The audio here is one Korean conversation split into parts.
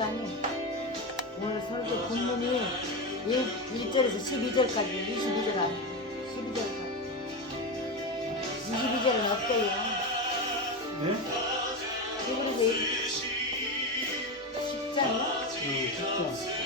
목사님 오늘 설교 본문이 1절에서 12절까지 22절 아니에요. 12절까지 22절은 어때요? 네? 그래서 10장이요? 네, 10장.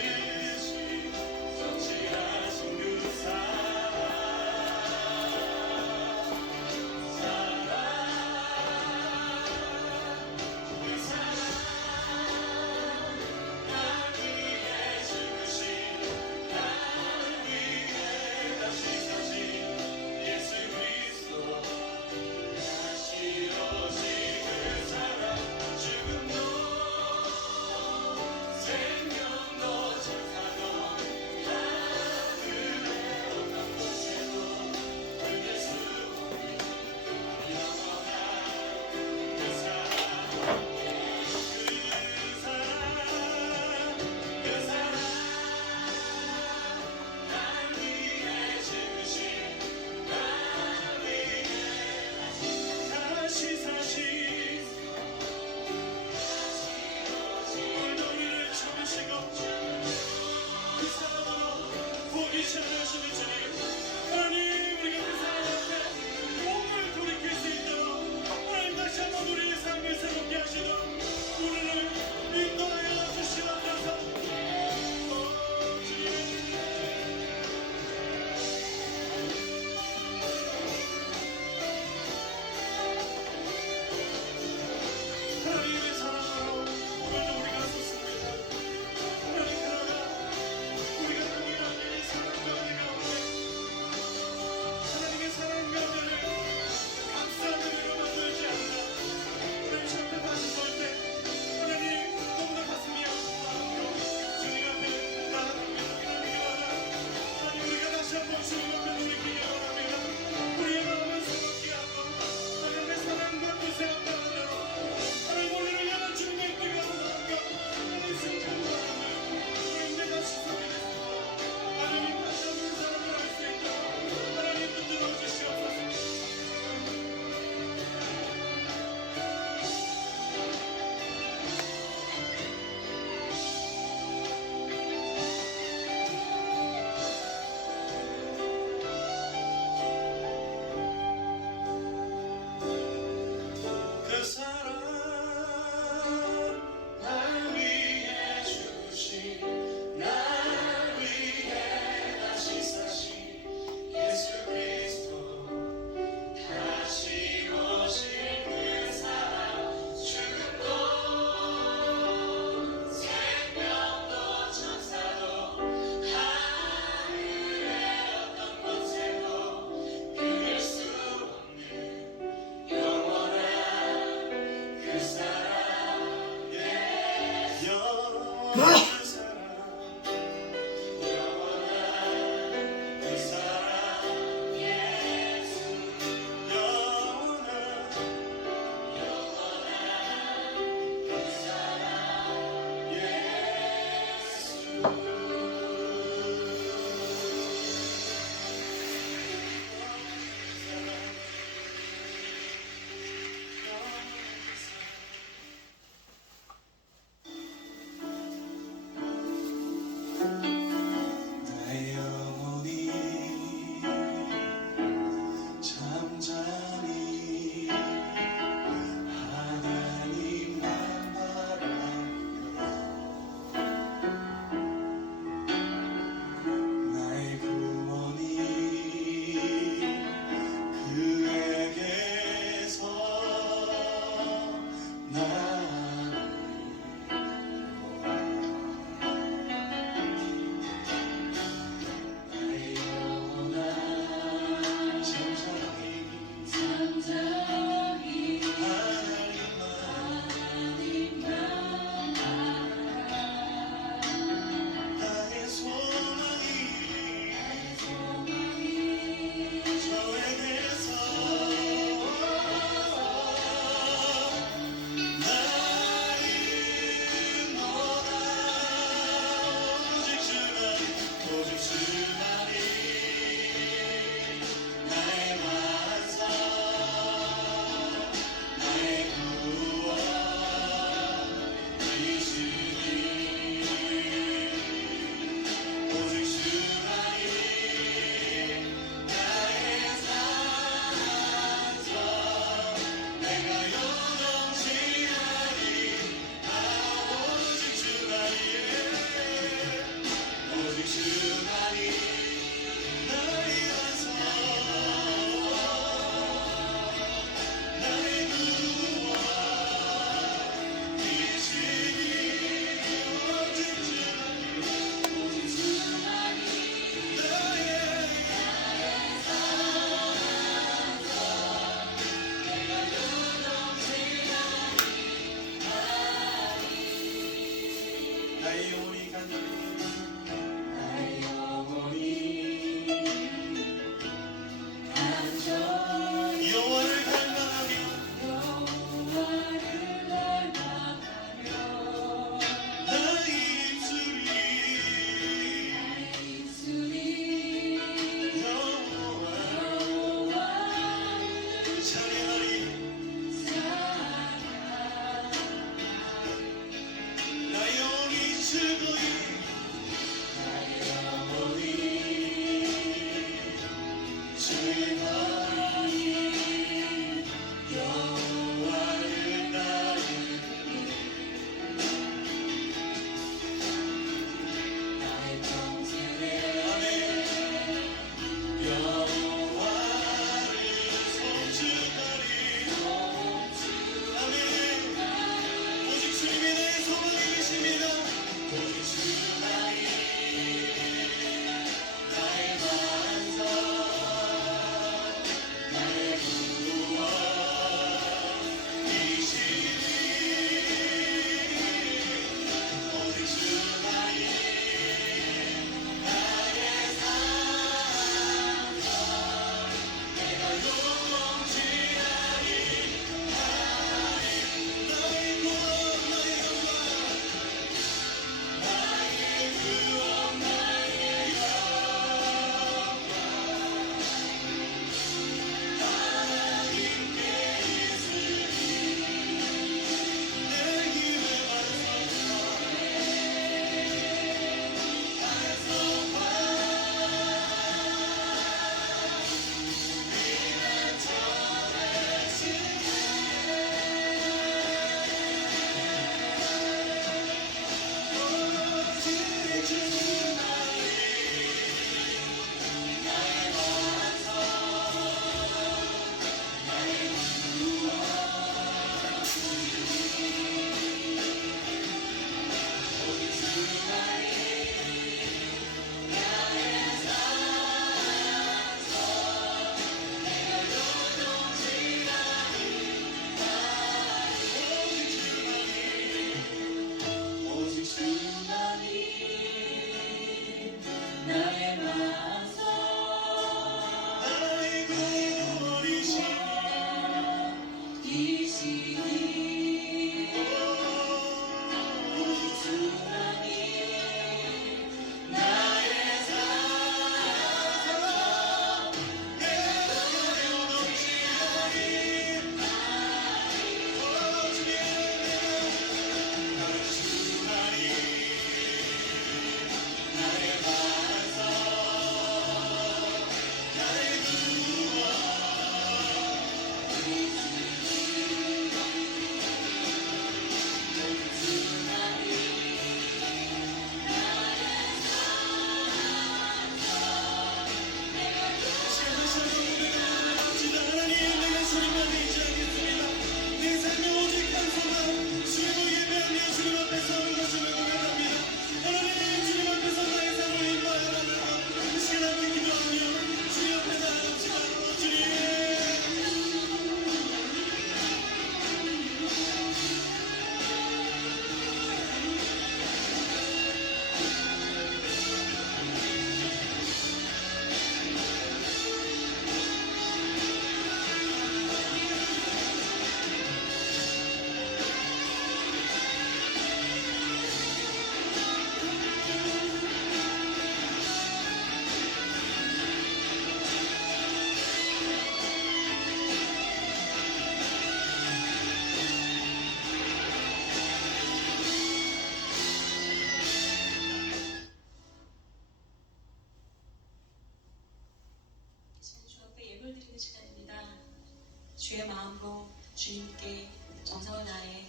주의 마음으로 주님께 정성을 다해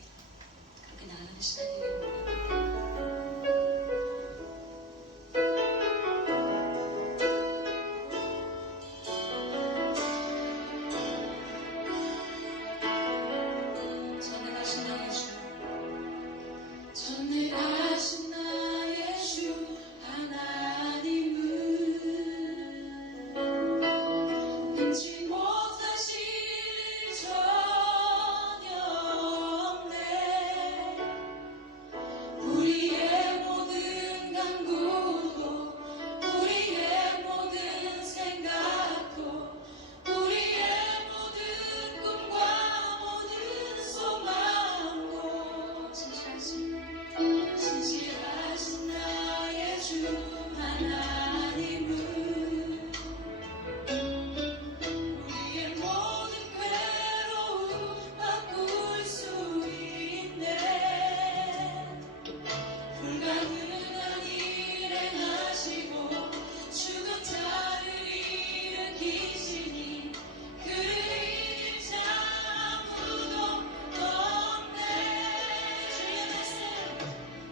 그렇게 나아가는 시간이 되겠습니다. 전능하신 나의 주, 전능하신 나의 주 하나님은 능치 못하실 일 전혀 없네. 우리의 모든 간구도 우리의 모든 생각도 우리의 모든 꿈과 모든 소망도 진실하신 나의 주 하나님은 우리의 모든 괴로움 바꿀 수 있네. 불가능한 일 행하시고 죽은 자를 일으키시니 그를 이길 자 아무도 없네.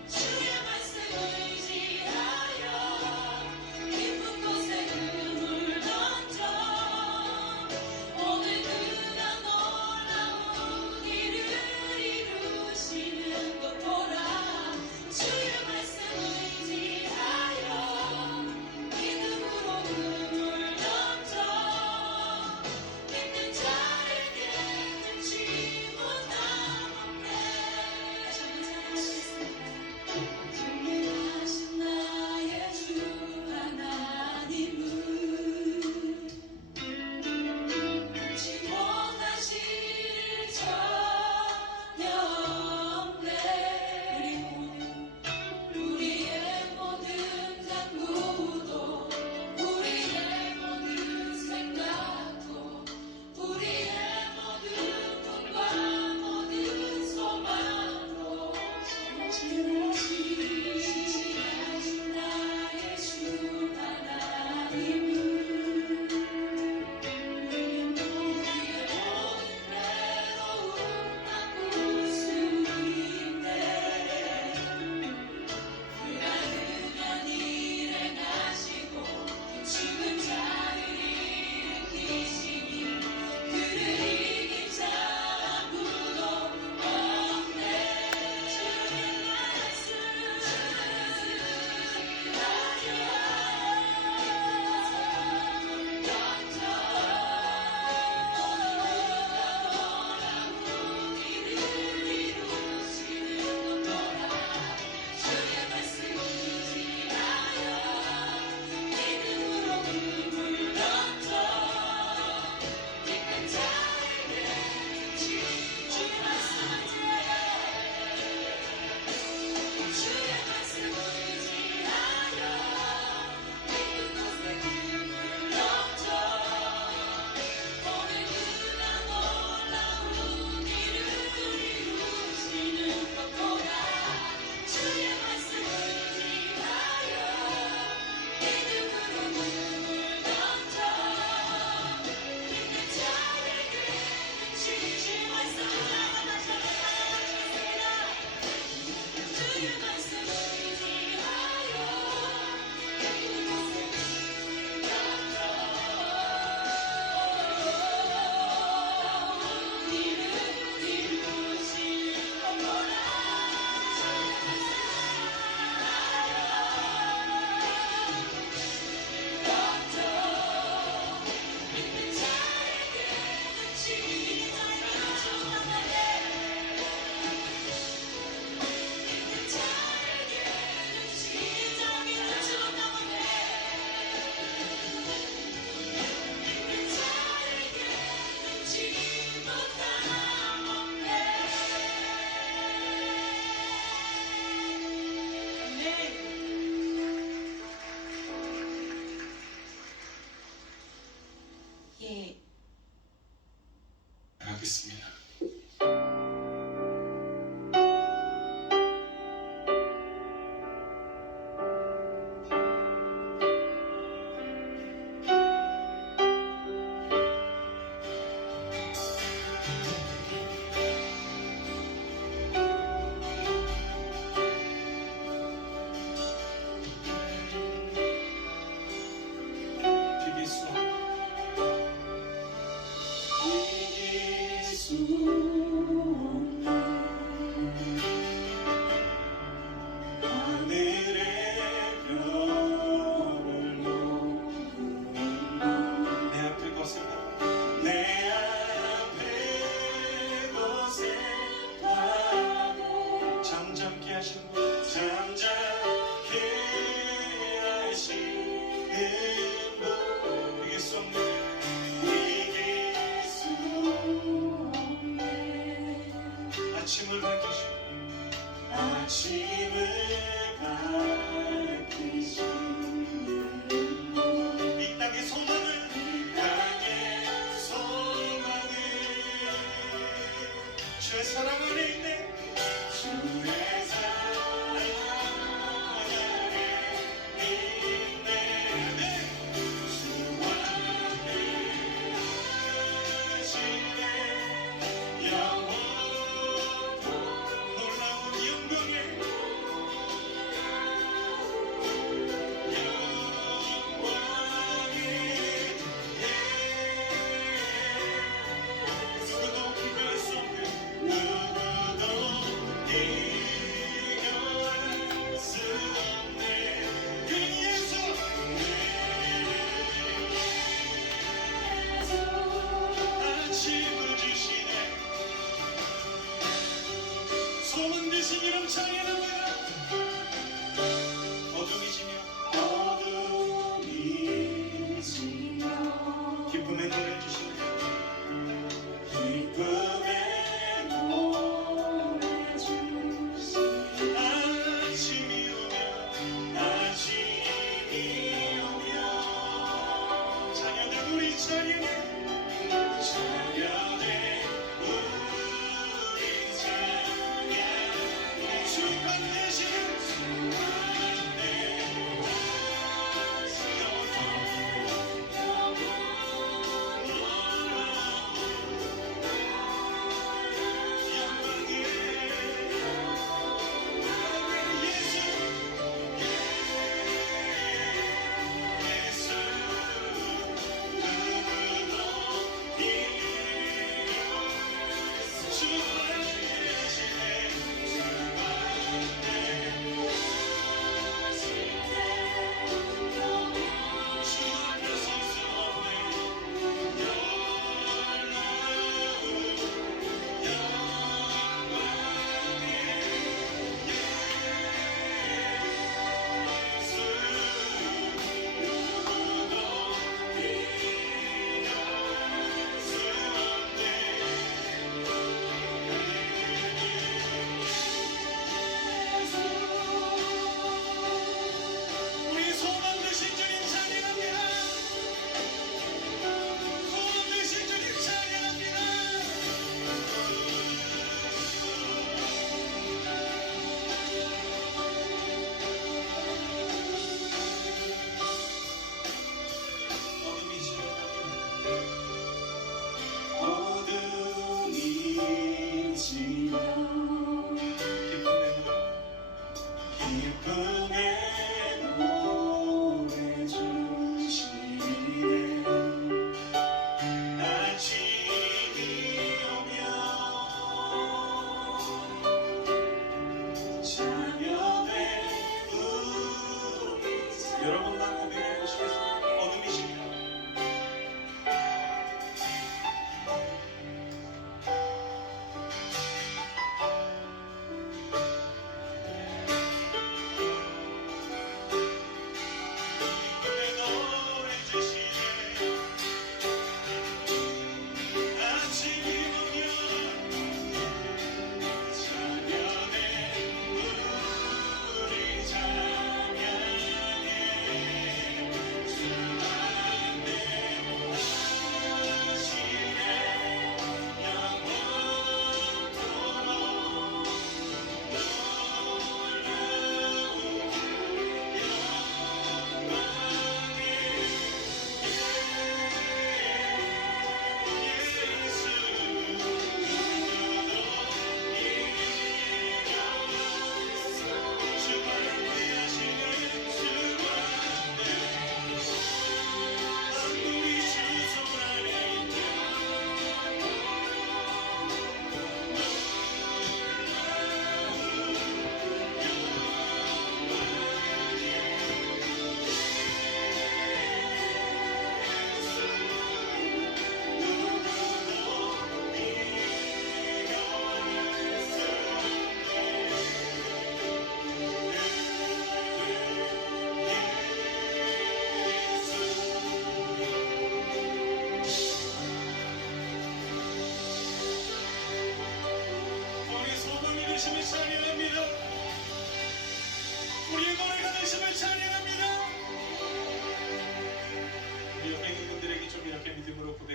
주의 말씀 의지하여 깊은 곳에 그물 던져 오늘 그가 놀라운 일을 이루시는 것 보라. 주의 말씀 의지하여 믿음으로 그물 던져 믿는 자에게 능치 못함 없네. 전능하신 나의 주 하나님은 능치 못하실 일 전혀 없네. 우리의 모든 간구도 우리의 모든 생각도 우리의 모든 꿈과 모든 소망도 진실하신 나의 주 하나님은 우리의 모든 괴로움 바꿀 수 있네. 불가능한 일 행하시고 죽은 자를 일으키시니 그를 이길 자 아무도 없네. 주의 말씀 놀라운 일을 이루시는 것 보라. 주의 말씀 의지하여 믿음으로 그물 던져 믿는 자에게 주의 말씀 주의 말씀 의지하여 믿는 곳에 그물 던져 오늘 그가 놀라운 일을 이루시는 것 보라. 주의 말씀 의지하여 믿음으로 그물 던져 믿는 자에게 주의 말씀 주의 말씀 의지하여 믿는 곳에 그물 던져 일을 이루시는 것 보라. 믿는 자에게 능치 믿는 자에게 능치 믿는 자에게 능치 못함 없네. 예. 하겠습니다. 이길 수 없는 하늘의 별을 모으는 내 앞에 것을 내 앞에 것에 바라보 잠잠케 하시는 분 이게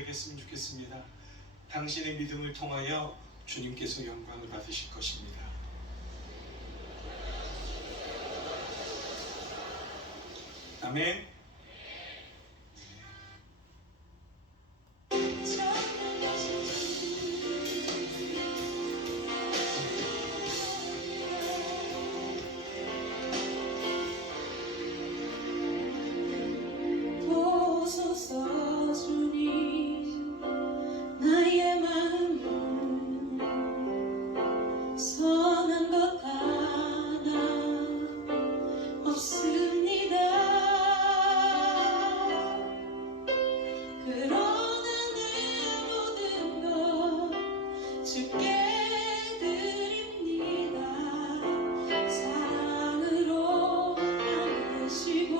고백했으면 좋겠습니다. 당신의 믿음을 통하여 주님께서 영광을 받으실 것입니다. 아멘. 보소서 주님 나의 마음을 선한 것 하나 없습니다. 그러나 내 모든 것 주께 드립니다. 사랑으로 담으시고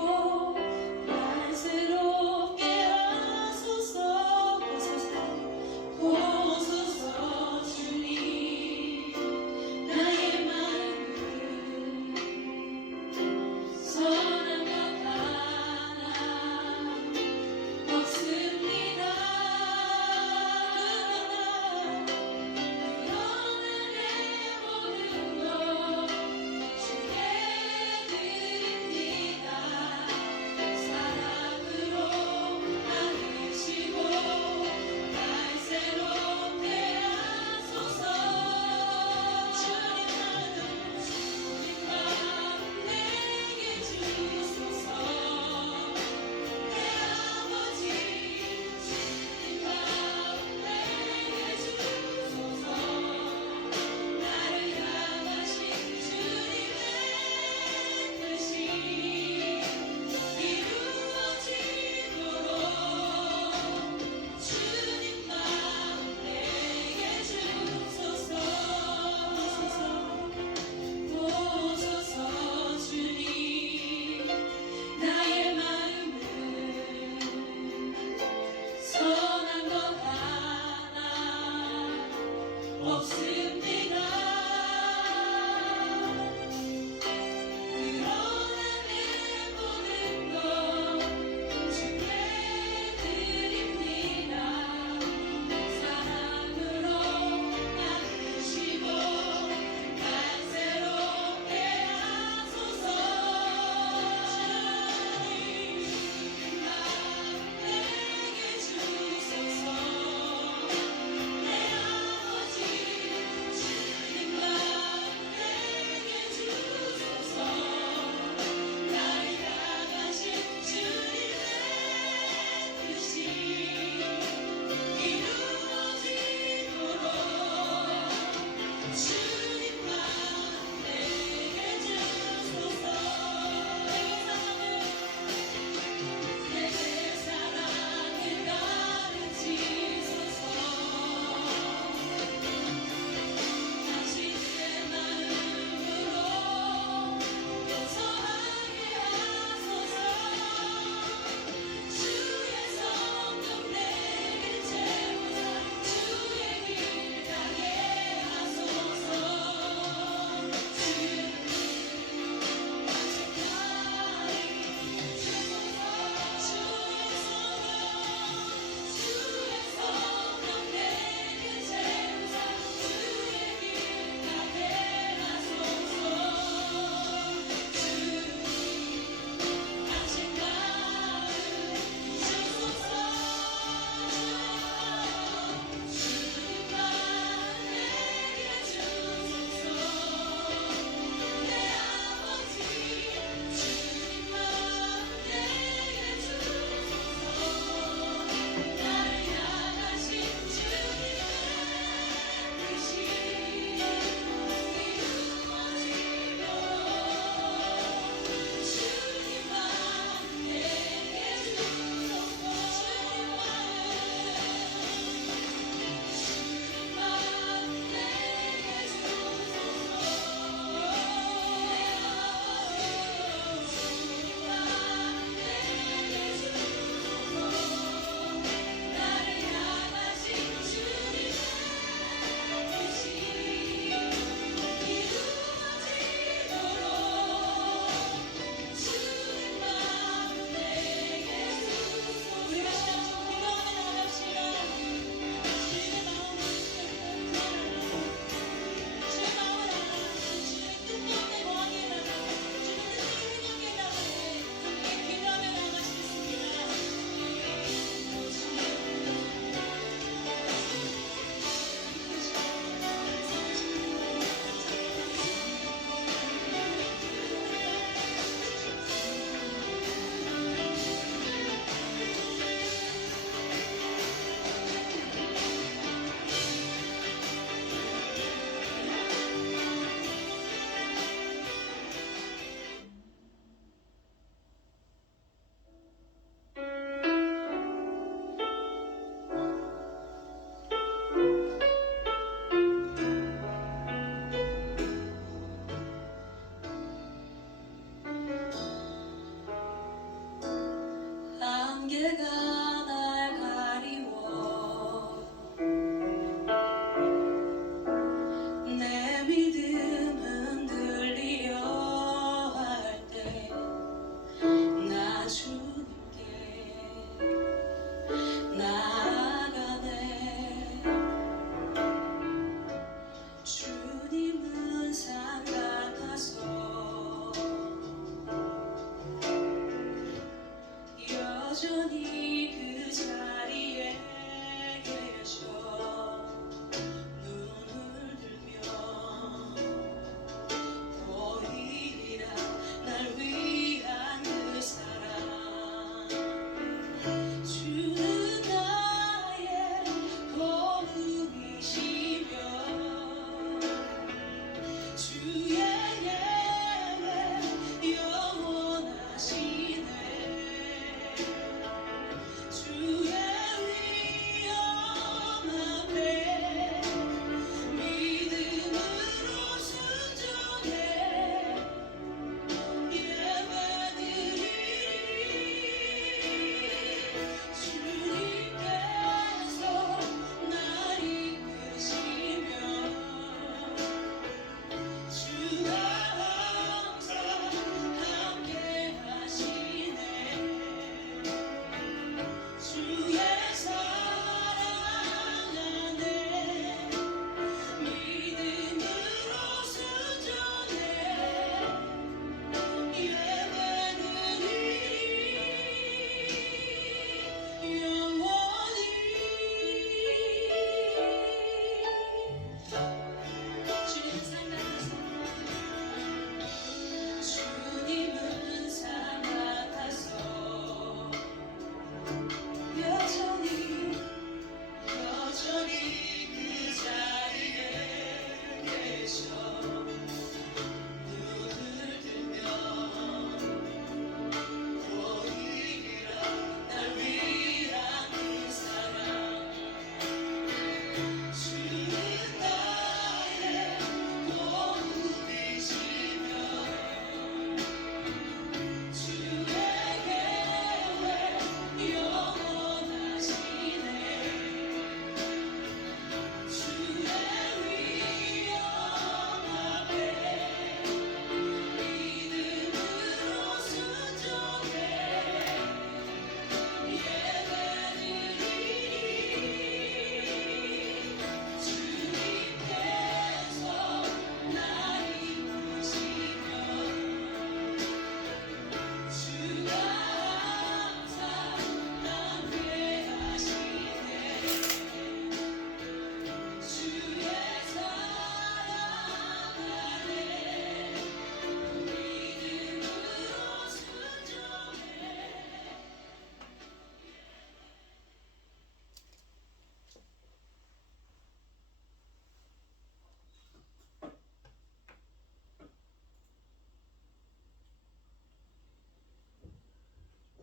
날 새롭게 하소서. 보소서 주님 나의 마음을 선한 것 하나 없습니다. 그러나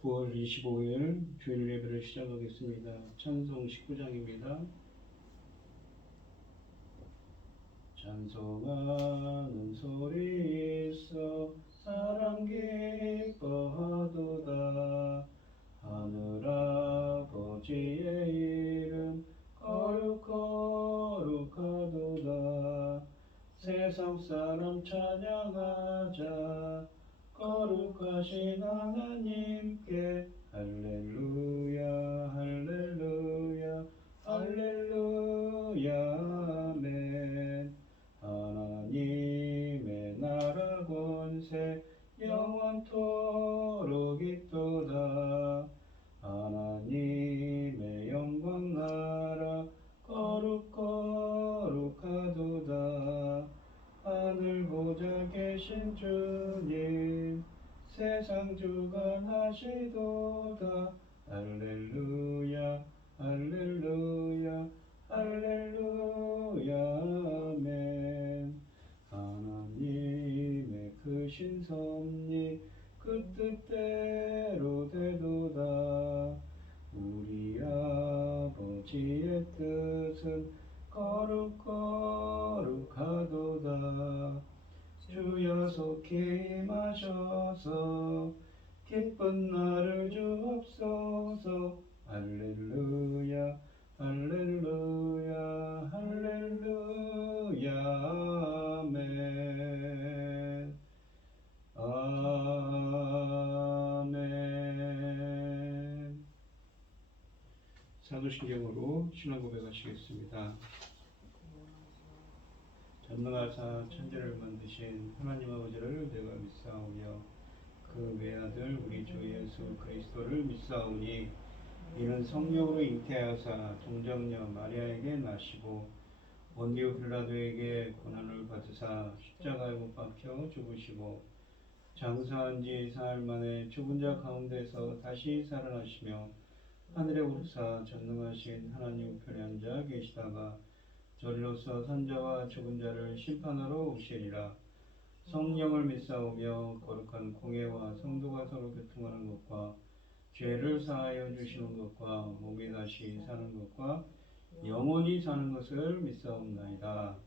9월 25일 주일 예배를 시작하겠습니다. 찬송 19장입니다. 찬송하는 소리 있어 사랑 기뻐하도다. 하늘아버지의 이름 거룩거룩하도다. 세상 사람 찬양하자. 거룩하신 하나님께 할렐루야 할렐루야 할렐루야 아멘. 하나님의 나라 권세 영원토록 있도다. 하나님의 영광 나라 거룩거룩하도다. 하늘 보좌 계신 주님 세상 주관하시도다. 할렐루야 할렐루야 할렐루야 아멘. 하나님의 크신 섭리 그 뜻대로 되도다. 우리 아버지의 뜻은 거룩거룩하도다. 주여 속히 임하셔서 기쁜 날을 주옵소서. 할렐루야 할렐루야 할렐루야 아멘 아멘. 사도신경으로 신앙 고백하시겠습니다. 전능하사 천지를 만드신 하나님 아버지를 내가 믿사오며 그 외아들 우리 주 예수 그리스도를 믿사오니 이는 성령으로 잉태하사 동정녀 마리아에게 나시고 본디오 빌라도에게 고난을 받으사 십자가에 못 박혀 죽으시고 장사한 지 사흘 만에 죽은 자 가운데서 다시 살아나시며 하늘에 오르사 전능하신 하나님 우편에 앉아 계시다가 저리로서 산자와 죽은 자를 심판하러 오시리라. 성령을 믿사오며 거룩한 공예와 성도가 서로 교통하는 것과 죄를 사하여 주시는 것과 몸이 다시 사는 것과 영원히 사는 것을 믿사옵나이다.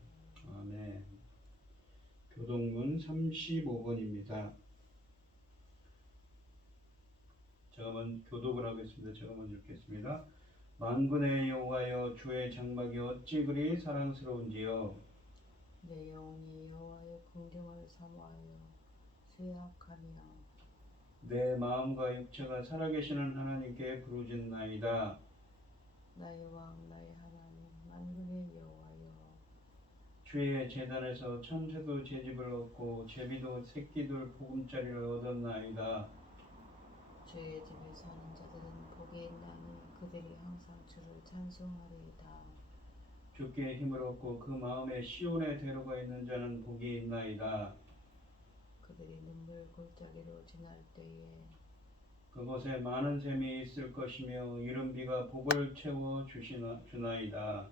아멘. 교동문 35번입니다. 제가 먼저 교독을 하겠습니다. 제가 먼저 읽겠습니다. 만군의 여호와여 주의 장막이 어찌 그리 사랑스러운지요. 내 영혼이 여호와의 긍휼을 사모하여 수여하며 내 마음과 육체가 살아계시는 하나님께 부르짖나이다. 나의 왕 나의 하나님 만군의 여호와여. 주의 제단에서 참새도 제집을 얻고 제비도 새끼들 보금자리를 얻었나이다. 주의 집에 사는 자들은 복이 있나니 그들이 항상 주를 찬송하리이다. 주께 힘을 얻고 그 마음에 시온의 대로가 있는 자는 복이 있나이다. 그들이 눈물 골짜기로 지날 때에 그곳에 많은 샘이 있을 것이며 이른 비가 복을 채워 주나이다.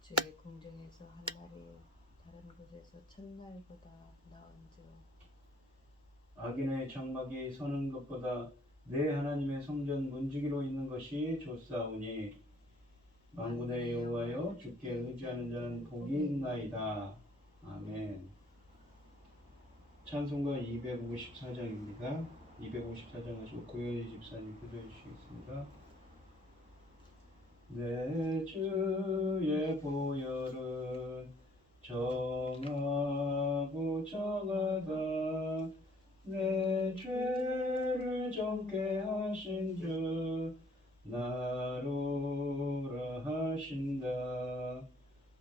주의 궁정에서 한 날이 다른 곳에서 첫날보다 나은즉 악인의 장막이 서는 것보다 내 하나님의 성전 문지기로 있는 것이 좋사오니 만군의 여호와여 주께 의지하는 자는 복이 있나이다. 아멘. 찬송가 254장입니다. 254장 하시고 고현희 집사님 기도해 주시겠습니다. 내 주의 보혈은 정하고 정하다. 내 죄를 정케 하신 주 나로라 하신다.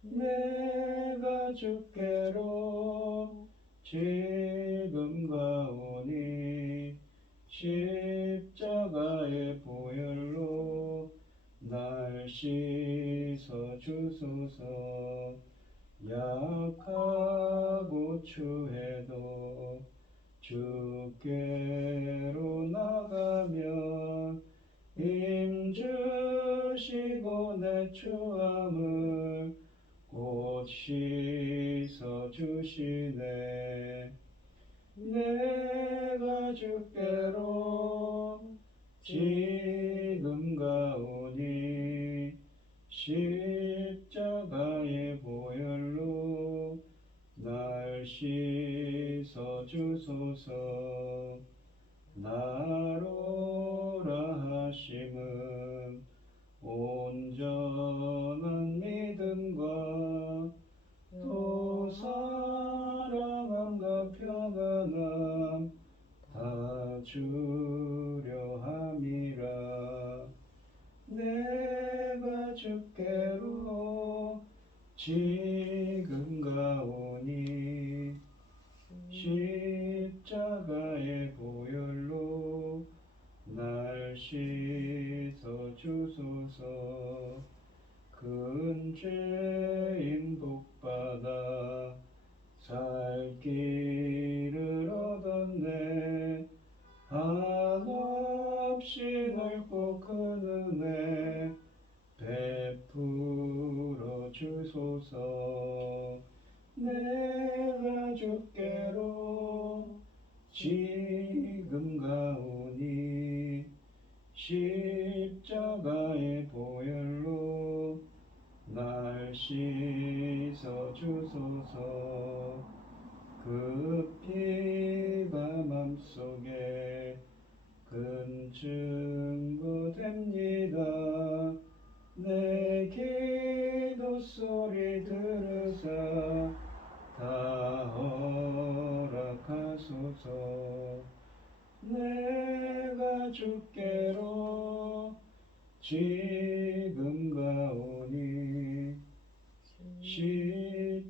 내가 주께로 지금 가오니 십자가의 보혈로 날 씻어 주소서. 약하고 추해도 주께로 나가면 힘주시고 내 추함을 곧 씻어 주시네. 내가 주께로 지금 가오니 십자가의 보혈로 날 씻어 주소서. 나로라 하심은 온전한 믿음과 또 사랑함과 평안함 다 주려 함이라. 내가 주께로 지금 가오니 십자가의 보혈로 날 씻어 주소서. 큰 죄인 복받아 살 길을 얻었네. 한없이 넓고 큰 은혜 베풀어 주소서. 내가 주께로 지금 가오니 십자가의 보혈로 날 씻어 주소서. 그 피가 맘속에 큰 증거 됩니다. 내 기도 소리 들으사 다 허락하소서. 내가 주께로 지금 가오니 십자가의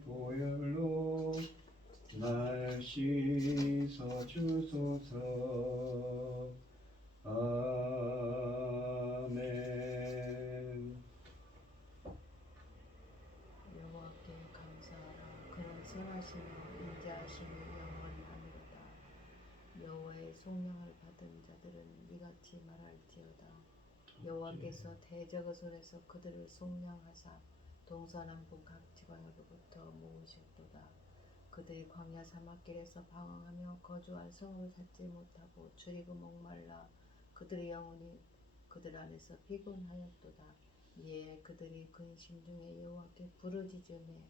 보혈로 날 씻어 주소서. 아멘. 여호와께 감사하라. 그는 선하시며 인자하심이 영원하니로다. 여호와의 속량을 받은 자들은 이같이 말할지어다. 여호와께서 대적의 손에서 그들을 속량하사 동서남북 각 지방으로부터 모으셨도다. 그들이 광야 사막길에서 방황하며 거주할 성을 찾지 못하고 줄이고 목말라 그들의 영혼이 그들 안에서 피곤하였도다. 이에 그들이 근심 중에 여호와께 부르짖으매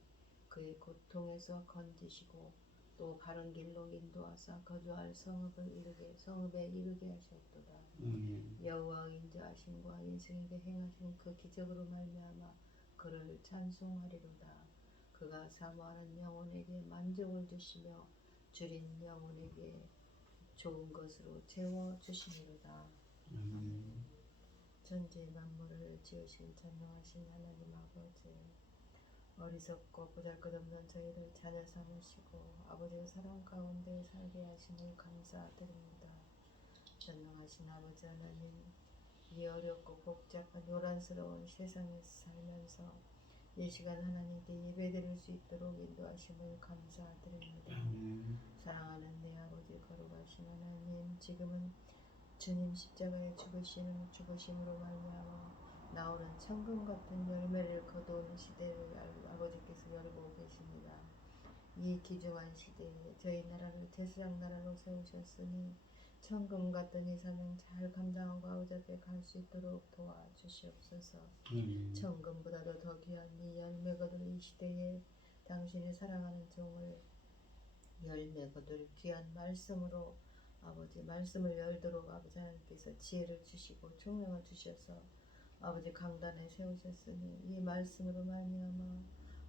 그의 고통에서 건지시고 또 바른 길로 인도하사 거주할 성읍에 이르게 하셨도다. 여호와의 인자하심과 인생에게 행하신 그 기적으로 말미암아 그를 찬송하리로다. 그가 사모하는 영혼에게 만족을 주시며 줄인 영혼에게 좋은 것으로 채워 주시리로다. 천지 만물을 지으신 전능하신 하나님 아버지, 어리석고 보잘것없는 저희를 자녀 삼으시고 아버지의 사랑 가운데 살게 하시니 감사드립니다. 전능하신 아버지 하나님, 이 어렵고 복잡한 요란스러운 세상에서 살면서 이 시간 하나님께 예배드릴 수 있도록 인도하심을 감사드립니다. 사랑하는 내 아버지 거룩하신 하나님, 지금은 주님 십자가의 죽으심으로 말미암아 나오는 천금 같은 열매를 거두는 시대를 아버지께서 열고 계십니다. 이 귀중한 시대에 저희 나라를 제사장 나라로 세우셨으니 천금 같은 이 사명 잘 감당하고 아버지 앞에 갈 수 있도록 도와주시옵소서. 천금보다도 더 귀한 이 열매 거둘 이 시대에 당신의 사랑하는 종을 열매 거둘 귀한 말씀으로 아버지 말씀을 열도록 아버지 하나님께서 지혜를 주시고 총명을 주셔서 아버지 강단에 세우셨으니 이 말씀으로 말미암아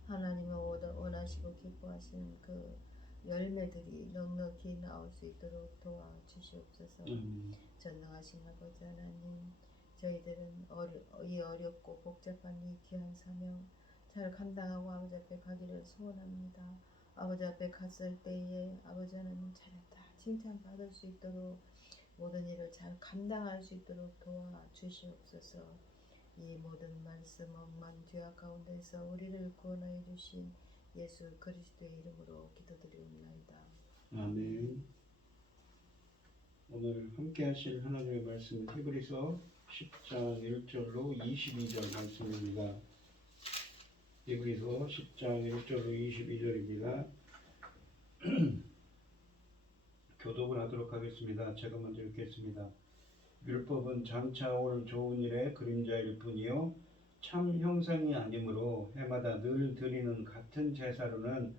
하나님의 원하시고 기뻐하시는 그 열매들이 넉넉히 나올 수 있도록 도와주시옵소서. 전능하신 아버지 하나님, 저희들은 이 어렵고 복잡한 이 귀한 사명 잘 감당하고 아버지 앞에 가기를 소원합니다. 아버지 앞에 갔을 때에 아버지 하나님 잘했다 칭찬받을 수 있도록 모든 일을 잘 감당할 수 있도록 도와주시옵소서. 이 모든 말씀 억만 죄악 가운데서 우리를 구원하여 주신 예수 그리스도의 이름으로 기도드리옵나이다. 아멘. 오늘 함께 하실 하나님의 말씀은 히브리서 10장 1절로 22절 말씀입니다. 히브리서 10장 1절로 22절입니다. 교독을 하도록 하겠습니다. 제가 먼저 읽겠습니다. 율법은 장차 올 좋은 일의 그림자일 뿐이요 참 형상이 아니므로 해마다 늘 드리는 같은 제사로는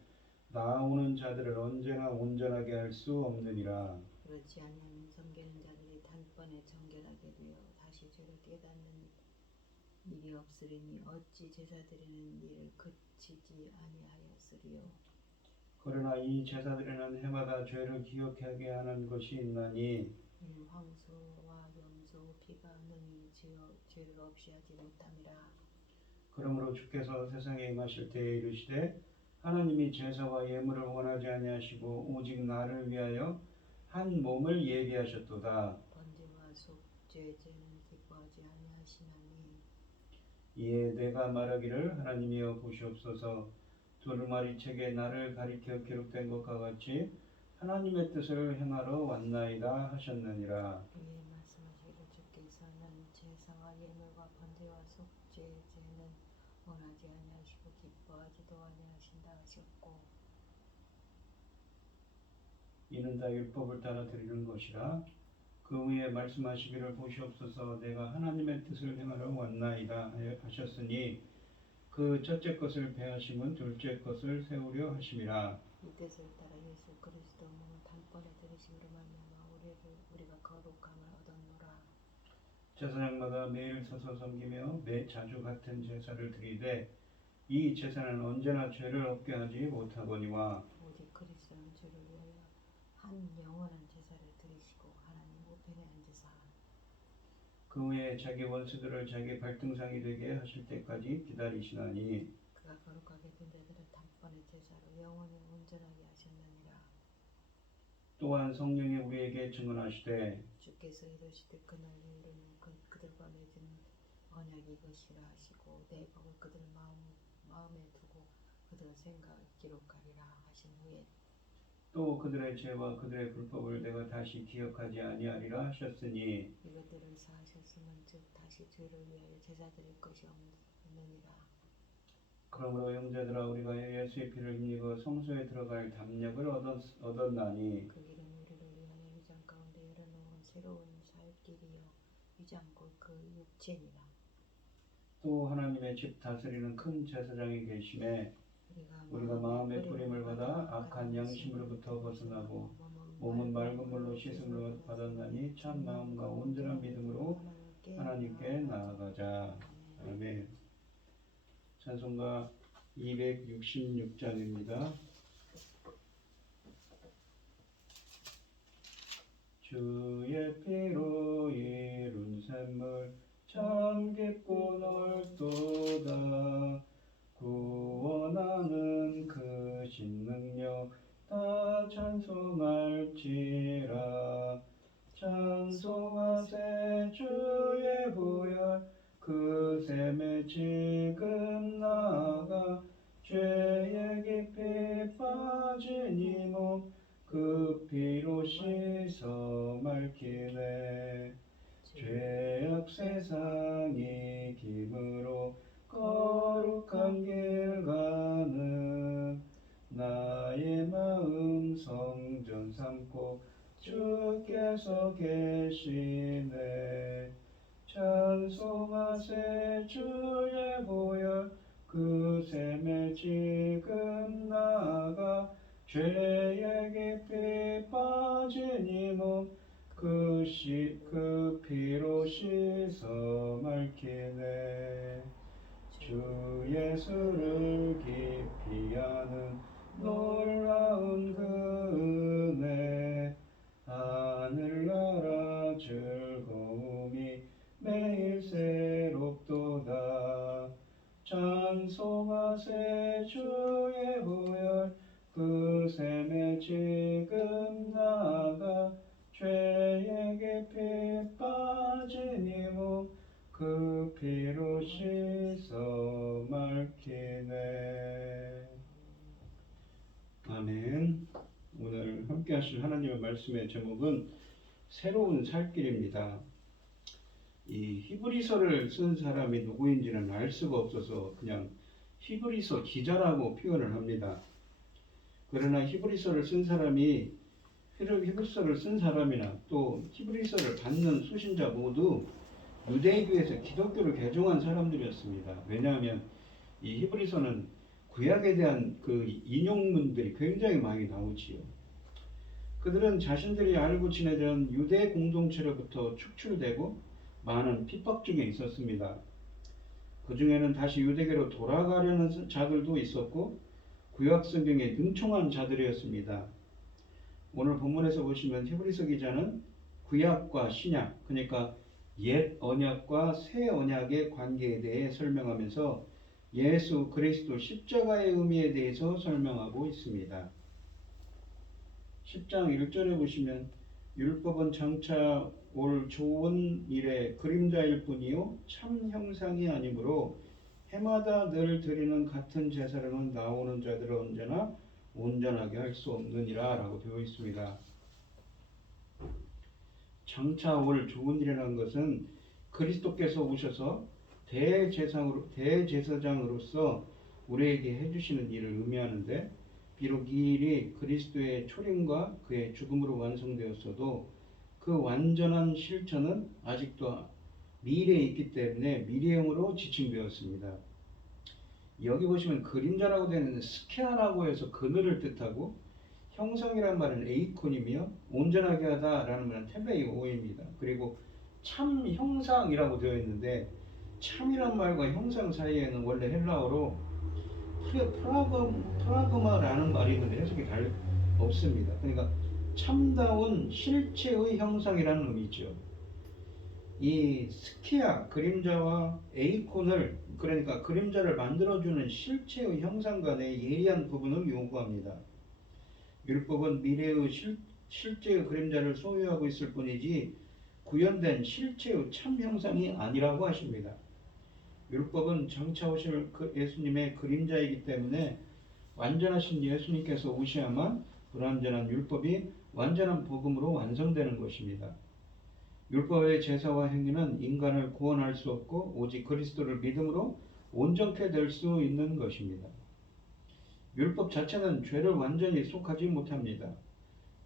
나아오는 자들을 언제나 온전하게 할 수 없느니라. 그렇지 아니하면 정결한 자들이 단번에 정결하게 되어 다시 죄를 깨닫는 일이 없으리니 어찌 제사 드리는 일을 그치지 아니하였으리요. 그러나 이 제사들에는 해마다 죄를 기억하게 하는 것이 있나니 황소와 염소 피가 능히 죄를 없이 하지 못함이라. 그러므로 주께서 세상에 임하실 때에 이르시되 하나님이 제사와 예물을 원하지 아니하시고 오직 나를 위하여 한 몸을 예비하셨도다. 번제와 속죄제는 기뻐하지 아니하시나니 이에 내가 말하기를 하나님이여 보시옵소서 두루마리 책에 나를 가리켜 기록된 것과 같이 하나님의 뜻을 행하러 왔나이다 하셨느니라. 이에 말씀하시기를 주께서는 제사와 예물과 번제와 속죄제는 원하지 아니하시고 기뻐하지도 아니하신다 하셨고 이는 다 율법을 따라 드리는 것이라. 그 후에 말씀하시기를 보시옵소서 내가 하나님의 뜻을 행하러 왔나이다 하셨으니 그 첫째 것을 배하심은 둘째 것을 세우려 하심이라. 이 뜻을 따라 예수 그리스도 몸을 단번에 들으심으로 말미암아 우리가 거룩함을 얻었노라. 제사장마다 매일 서서 섬기며 매 자주 같은 제사를 드리되 이 제사는 언제나 죄를 없게 하지 못하거니와 오직 그리스도는 죄를 위하여 한 영원한 제사를 드리시고 하나님 우편에 앉으사 그 후에 자기 원수들을 자기 발등상이 되게 하실 때까지 기다리시나니 그가 거룩하게 된 자들을 단번에 제사로 영원히 온전하게 하셨느니라. 또한 성령이 우리에게 증언하시되 주께서 이르시되 그날에 이르는 그들과 맺은 언약이 이것이라 하시고 내 법을 그들 마음에 두고 그들 생각을 기록하리라 하신 후에 또 그들의 죄와 그들의 불법을 내가 다시 기억하지 아니하리라 하셨으니 이것들을 사하셨으면 즉 다시 죄를 위하여 제사 드릴 것이 없느니라. 그러므로 형제들아 우리가 예수의 피를 힘입어 성소에 들어갈 담력을 얻었나니 그 길은 우리를 위하여 위장 가운데 열어놓은 새로운 살 길이요 위장 곧 그 육체니라. 또 하나님의 집 다스리는 큰 제사장이 계심에 우리가 마음의 뿌림을 받아 악한 양심으로부터 벗어나고 몸은 맑은 물로 씻음을 받았나니 참 마음과 온전한 믿음으로 하나님께 나아가자. 아멘. 찬송가 266장입니다. 주의 피로 이룬 샘물 참 깊고 넓도다. 구원하는 크신 능력 다 찬송할지라. 찬송하세 주의 보혈 그 샘에 지금 나아가 죄의 깊이 빠진 이 몸 그 피로 씻어 맑히네. 죄악 세상이 김으로 거룩한 길 가는 나의 마음 성전 삼고 주께서 계시네. 찬송하세 주의 보혈 그 샘에 지금 나아가 죄의 깊이 빠진 이 몸 그 피로 씻어 맑히네. 주 예수를 깊이 아는 놀라운 그 은혜 하늘나라 즐거움이 매일 새롭도다. 찬송하세 주의 보혈 그 샘에 지금 나아가 죄의 깊이 빠진 이 몸 그 피로 씻어 맑히네. 아멘. 오늘 함께 하실 하나님의 말씀의 제목은 새로운 살길입니다. 이 히브리서를 쓴 사람이 누구인지는 알 수가 없어서 그냥 히브리서 기자라고 표현을 합니다. 그러나 히브리서를 쓴 사람이 히브리서를 쓴 사람이나 또 히브리서를 받는 수신자 모두 유대교에서 기독교를 개종한 사람들이었습니다. 왜냐하면 이 히브리서는 구약에 대한 그 인용문들이 굉장히 많이 나오지요. 그들은 자신들이 알고 지내던 유대 공동체로부터 축출되고 많은 핍박 중에 있었습니다. 그 중에는 다시 유대교로 돌아가려는 자들도 있었고 구약 성경에 능총한 자들이었습니다. 오늘 본문에서 보시면 히브리서 기자는 구약과 신약, 그러니까 옛 언약과 새 언약의 관계에 대해 설명하면서 예수 그리스도 십자가의 의미에 대해서 설명하고 있습니다. 10장 1절에 보시면 율법은 장차 올 좋은 일의 그림자일 뿐이요 참 형상이 아니므로 해마다 늘 드리는 같은 제사로는 나오는 자들을 언제나 온전하게 할 수 없느니라 라고 되어 있습니다. 장차 올 좋은 일이라는 것은 그리스도께서 오셔서 대제사장으로서 우리에게 해주시는 일을 의미하는데, 비록 이 일이 그리스도의 초림과 그의 죽음으로 완성되었어도 그 완전한 실천은 아직도 미래에 있기 때문에 미래형으로 지침되었습니다. 여기 보시면 그림자라고 되는 스케아라고 해서 그늘을 뜻하고, 형상이란 말은 에이콘이며 온전하게 하다라는 말은 텔레이오입니다. 그리고 참 형상이라고 되어 있는데, 참이란 말과 형상 사이에는 원래 헬라어로 프라그마라는 말이 있는데 해석이 없습니다. 그러니까 참다운 실체의 형상이라는 의미죠. 이 스키아 그림자와 에이콘을, 그러니까 그림자를 만들어주는 실체의 형상 간의 예리한 부분을 요구합니다. 율법은 미래의 실제의 그림자를 소유하고 있을 뿐이지 구현된 실체의 참 형상이 아니라고 하십니다. 율법은 장차 오실 예수님의 그림자이기 때문에 완전하신 예수님께서 오셔야만 불완전한 율법이 완전한 복음으로 완성되는 것입니다. 율법의 제사와 행위는 인간을 구원할 수 없고 오직 그리스도를 믿음으로 온전케 될 수 있는 것입니다. 율법 자체는 죄를 완전히 속하지 못합니다.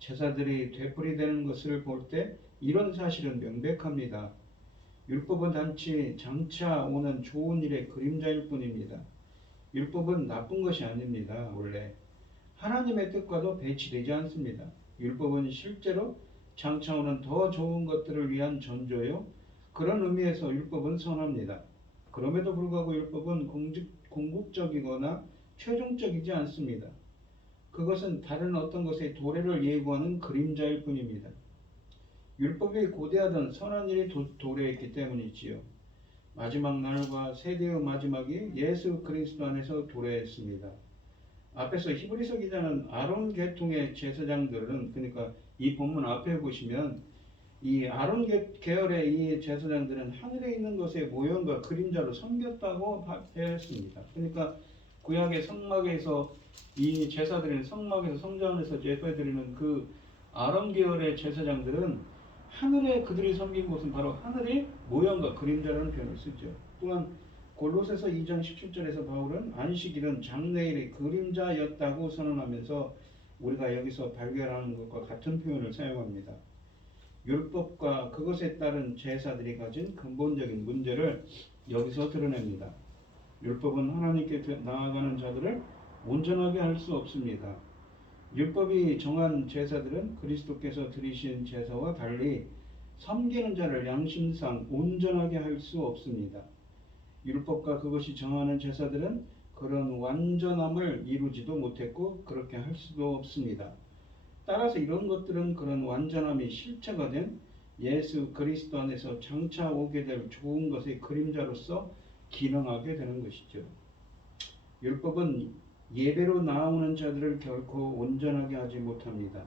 제사들이 되풀이되는 것을 볼 때 이런 사실은 명백합니다. 율법은 단지 장차 오는 좋은 일의 그림자일 뿐입니다. 율법은 나쁜 것이 아닙니다. 원래 하나님의 뜻과도 배치되지 않습니다. 율법은 실제로 장차 오는 더 좋은 것들을 위한 전조요, 그런 의미에서 율법은 선합니다. 그럼에도 불구하고 율법은 궁극적이거나 최종적이지 않습니다. 그것은 다른 어떤 것의 도래를 예고하는 그림자일 뿐입니다. 율법이 고대하던 선한 일이 도래했기 때문이지요. 마지막 날과 세대의 마지막이 예수 그리스도 안에서 도래했습니다. 앞에서 히브리서 기자는 아론 계통의 제사장들은, 그러니까 이 본문 앞에 보시면 이 아론 계열의 이 제사장들은 하늘에 있는 것의 모형과 그림자로 섬겼다고 했습니다. 그러니까 구약의 성막에서 이 제사드리는 성막에서 성전 안에서 예배드리는 그 아론 계열의 제사장들은 하늘에 그들이 섬긴 곳은 바로 하늘의 모형과 그림자라는 표현을 쓰죠. 또한 골로새서 2장 17절에서 바울은 안식일은 장래일의 그림자였다고 선언하면서 우리가 여기서 발견하는 것과 같은 표현을 사용합니다. 율법과 그것에 따른 제사들이 가진 근본적인 문제를 여기서 드러냅니다. 율법은 하나님께 나아가는 자들을 온전하게 할 수 없습니다. 율법이 정한 제사들은 그리스도께서 드리신 제사와 달리 섬기는 자를 양심상 온전하게 할 수 없습니다. 율법과 그것이 정하는 제사들은 그런 완전함을 이루지도 못했고 그렇게 할 수도 없습니다. 따라서 이런 것들은 그런 완전함이 실체가 된 예수 그리스도 안에서 장차 오게 될 좋은 것의 그림자로서 기능하게 되는 것이죠. 율법은 예배로 나오는 자들을 결코 온전하게 하지 못합니다.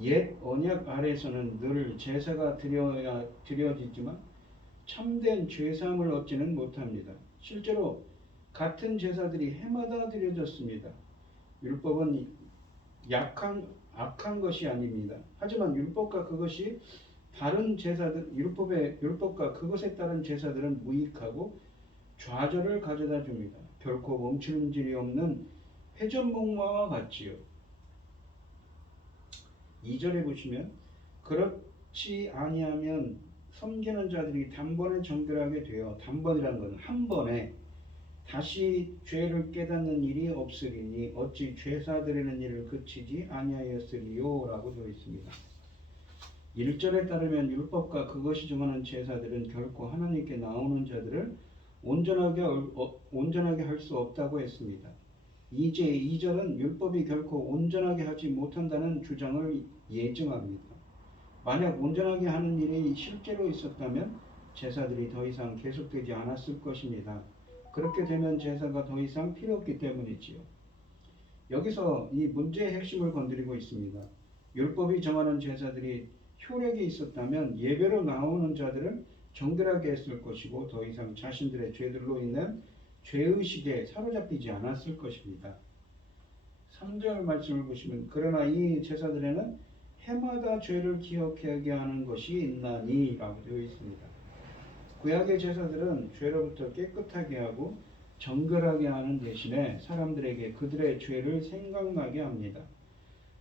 옛 언약 아래에서는 늘 제사가 드려지지만 참된 죄사함을 얻지는 못합니다. 실제로 같은 제사들이 해마다 드려졌습니다. 율법은 악한 것이 아닙니다. 하지만 율법과 그것이 다른 제사들, 율법과 그것에 따른 제사들은 무익하고 좌절을 가져다 줍니다. 결코 멈추는 질이 없는 회전목마와 같지요. 2절에 보시면 그렇지 아니하면 섬기는 자들이 단번에 정결하게 되어, 단번이라는 것은 한 번에 다시 죄를 깨닫는 일이 없으리니 어찌 죄사 드리는 일을 그치지 아니하였으리요 라고 되어 있습니다. 1절에 따르면 율법과 그것이 정하는 제사들은 결코 하나님께 나오는 자들을 온전하게 할 수 없다고 했습니다. 이제 2절은 율법이 결코 온전하게 하지 못한다는 주장을 예증합니다. 만약 온전하게 하는 일이 실제로 있었다면 제사들이 더 이상 계속되지 않았을 것입니다. 그렇게 되면 제사가 더 이상 필요 없기 때문이지요. 여기서 이 문제의 핵심을 건드리고 있습니다. 율법이 정하는 제사들이 효력이 있었다면 예배로 나오는 자들을 정결하게 했을 것이고 더 이상 자신들의 죄들로 인한 죄의식에 사로잡히지 않았을 것입니다. 3절 말씀을 보시면 그러나 이 제사들에는 해마다 죄를 기억하게 하는 것이 있나니 라고 되어 있습니다. 구약의 제사들은 죄로부터 깨끗하게 하고 정결하게 하는 대신에 사람들에게 그들의 죄를 생각나게 합니다.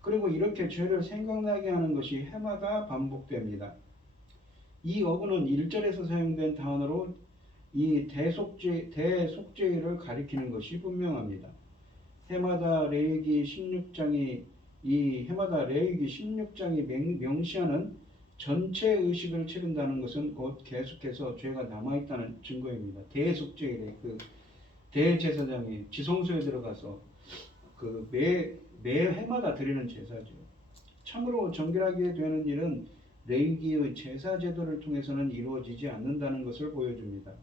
그리고 이렇게 죄를 생각나게 하는 것이 해마다 반복됩니다. 이 어근은 1절에서 사용된 단어로 이 대속죄를 가리키는 것이 분명합니다. 해마다 레위기 16장이 명시하는 전체 의식을 치른다는 것은 곧 계속해서 죄가 남아있다는 증거입니다. 대속죄에 대제사장이 지성소에 들어가서 매 해마다 드리는 제사죠. 참으로 정결하게 되는 일은 레위기의 제사 제도를 통해서는 이루어지지 않는다는 것을 보여줍니다.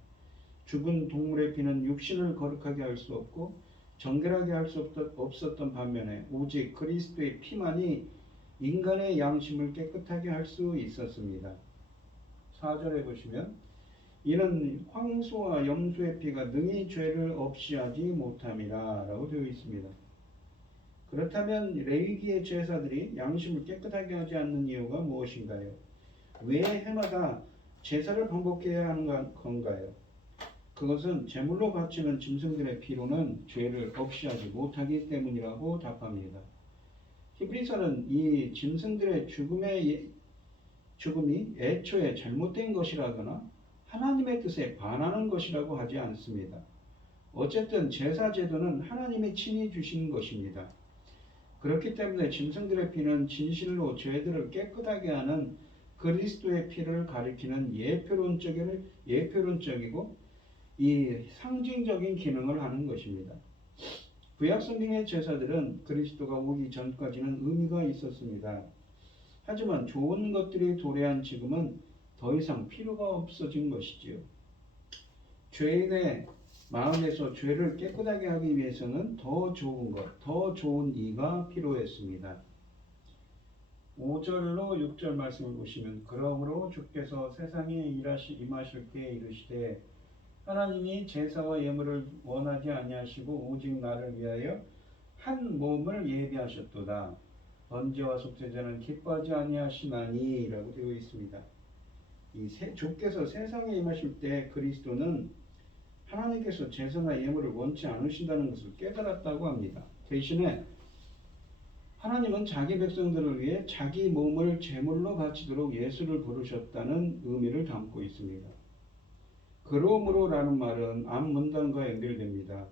죽은 동물의 피는 육신을 거룩하게 할 수 없고 정결하게 할 수 없었던 반면에 오직 그리스도의 피만이 인간의 양심을 깨끗하게 할 수 있었습니다. 4절에 보시면 이는 황소와 염소의 피가 능히 죄를 없이 하지 못함이라 라고 되어 있습니다. 그렇다면 레위기의 제사들이 양심을 깨끗하게 하지 않는 이유가 무엇인가요? 왜 해마다 제사를 반복해야 하는 건가요? 그것은 제물로 바치는 짐승들의 피로는 죄를 없이 하지 못하기 때문이라고 답합니다. 히브리서는 이 짐승들의 죽음이 애초에 잘못된 것이라거나 하나님의 뜻에 반하는 것이라고 하지 않습니다. 어쨌든 제사 제도는 하나님이 친히 주신 것입니다. 그렇기 때문에 짐승들의 피는 진실로 죄들을 깨끗하게 하는 그리스도의 피를 가리키는 예표론적이고 이 상징적인 기능을 하는 것입니다. 구약 성경의 제사들은 그리스도가 오기 전까지는 의미가 있었습니다. 하지만 좋은 것들이 도래한 지금은 더 이상 필요가 없어진 것이지요. 죄인의 마음에서 죄를 깨끗하게 하기 위해서는 더 좋은 것, 더 좋은 이가 필요했습니다. 5절로 6절 말씀을 보시면 그러므로 주께서 세상에 임하실 때에 이르시되 하나님이 제사와 예물을 원하지 아니하시고 오직 나를 위하여 한 몸을 예비하셨도다. 번제와 속죄제는 기뻐하지 아니하시나니 라고 되어 있습니다. 주께서 세상에 임하실 때 그리스도는 하나님께서 제사나 예물을 원치 않으신다는 것을 깨달았다고 합니다. 대신에 하나님은 자기 백성들을 위해 자기 몸을 제물로 바치도록 예수를 부르셨다는 의미를 담고 있습니다. 그러므로라는 말은 앞 문단과 연결됩니다.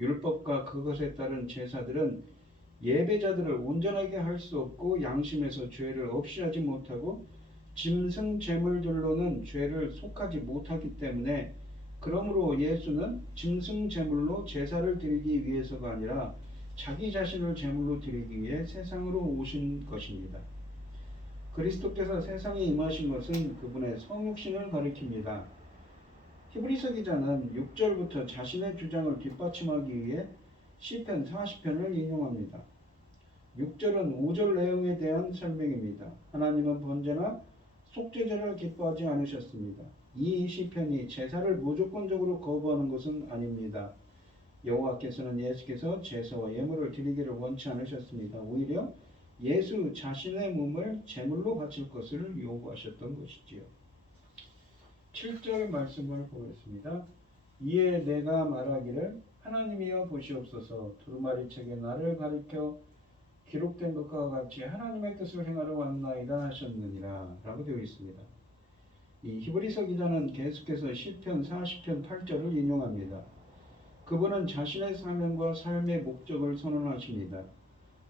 율법과 그것에 따른 제사들은 예배자들을 온전하게 할 수 없고 양심에서 죄를 없이 하지 못하고 짐승 제물들로는 죄를 속하지 못하기 때문에 그러므로 예수는 짐승 제물로 제사를 드리기 위해서가 아니라 자기 자신을 제물로 드리기 위해 세상으로 오신 것입니다. 그리스도께서 세상에 임하신 것은 그분의 성육신을 가리킵니다. 히브리서 기자는 6절부터 자신의 주장을 뒷받침하기 위해 시편 40편을 인용합니다. 6절은 5절 내용에 대한 설명입니다. 하나님은 번제나 속죄제를 기뻐하지 않으셨습니다. 이 시편이 제사를 무조건적으로 거부하는 것은 아닙니다. 여호와께서는 예수께서 제사와 예물을 드리기를 원치 않으셨습니다. 오히려 예수 자신의 몸을 제물로 바칠 것을 요구하셨던 것이지요. 7절 말씀을 보겠습니다. 이에 내가 말하기를 하나님이여 보시옵소서. 두루마리 책에 나를 가리켜 기록된 것과 같이 하나님의 뜻을 행하러 왔나이다 하셨느니라 라고 되어 있습니다. 이 히브리서 기자는 계속해서 시편 40편 8절을 인용합니다. 그분은 자신의 사명과 삶의 목적을 선언하십니다.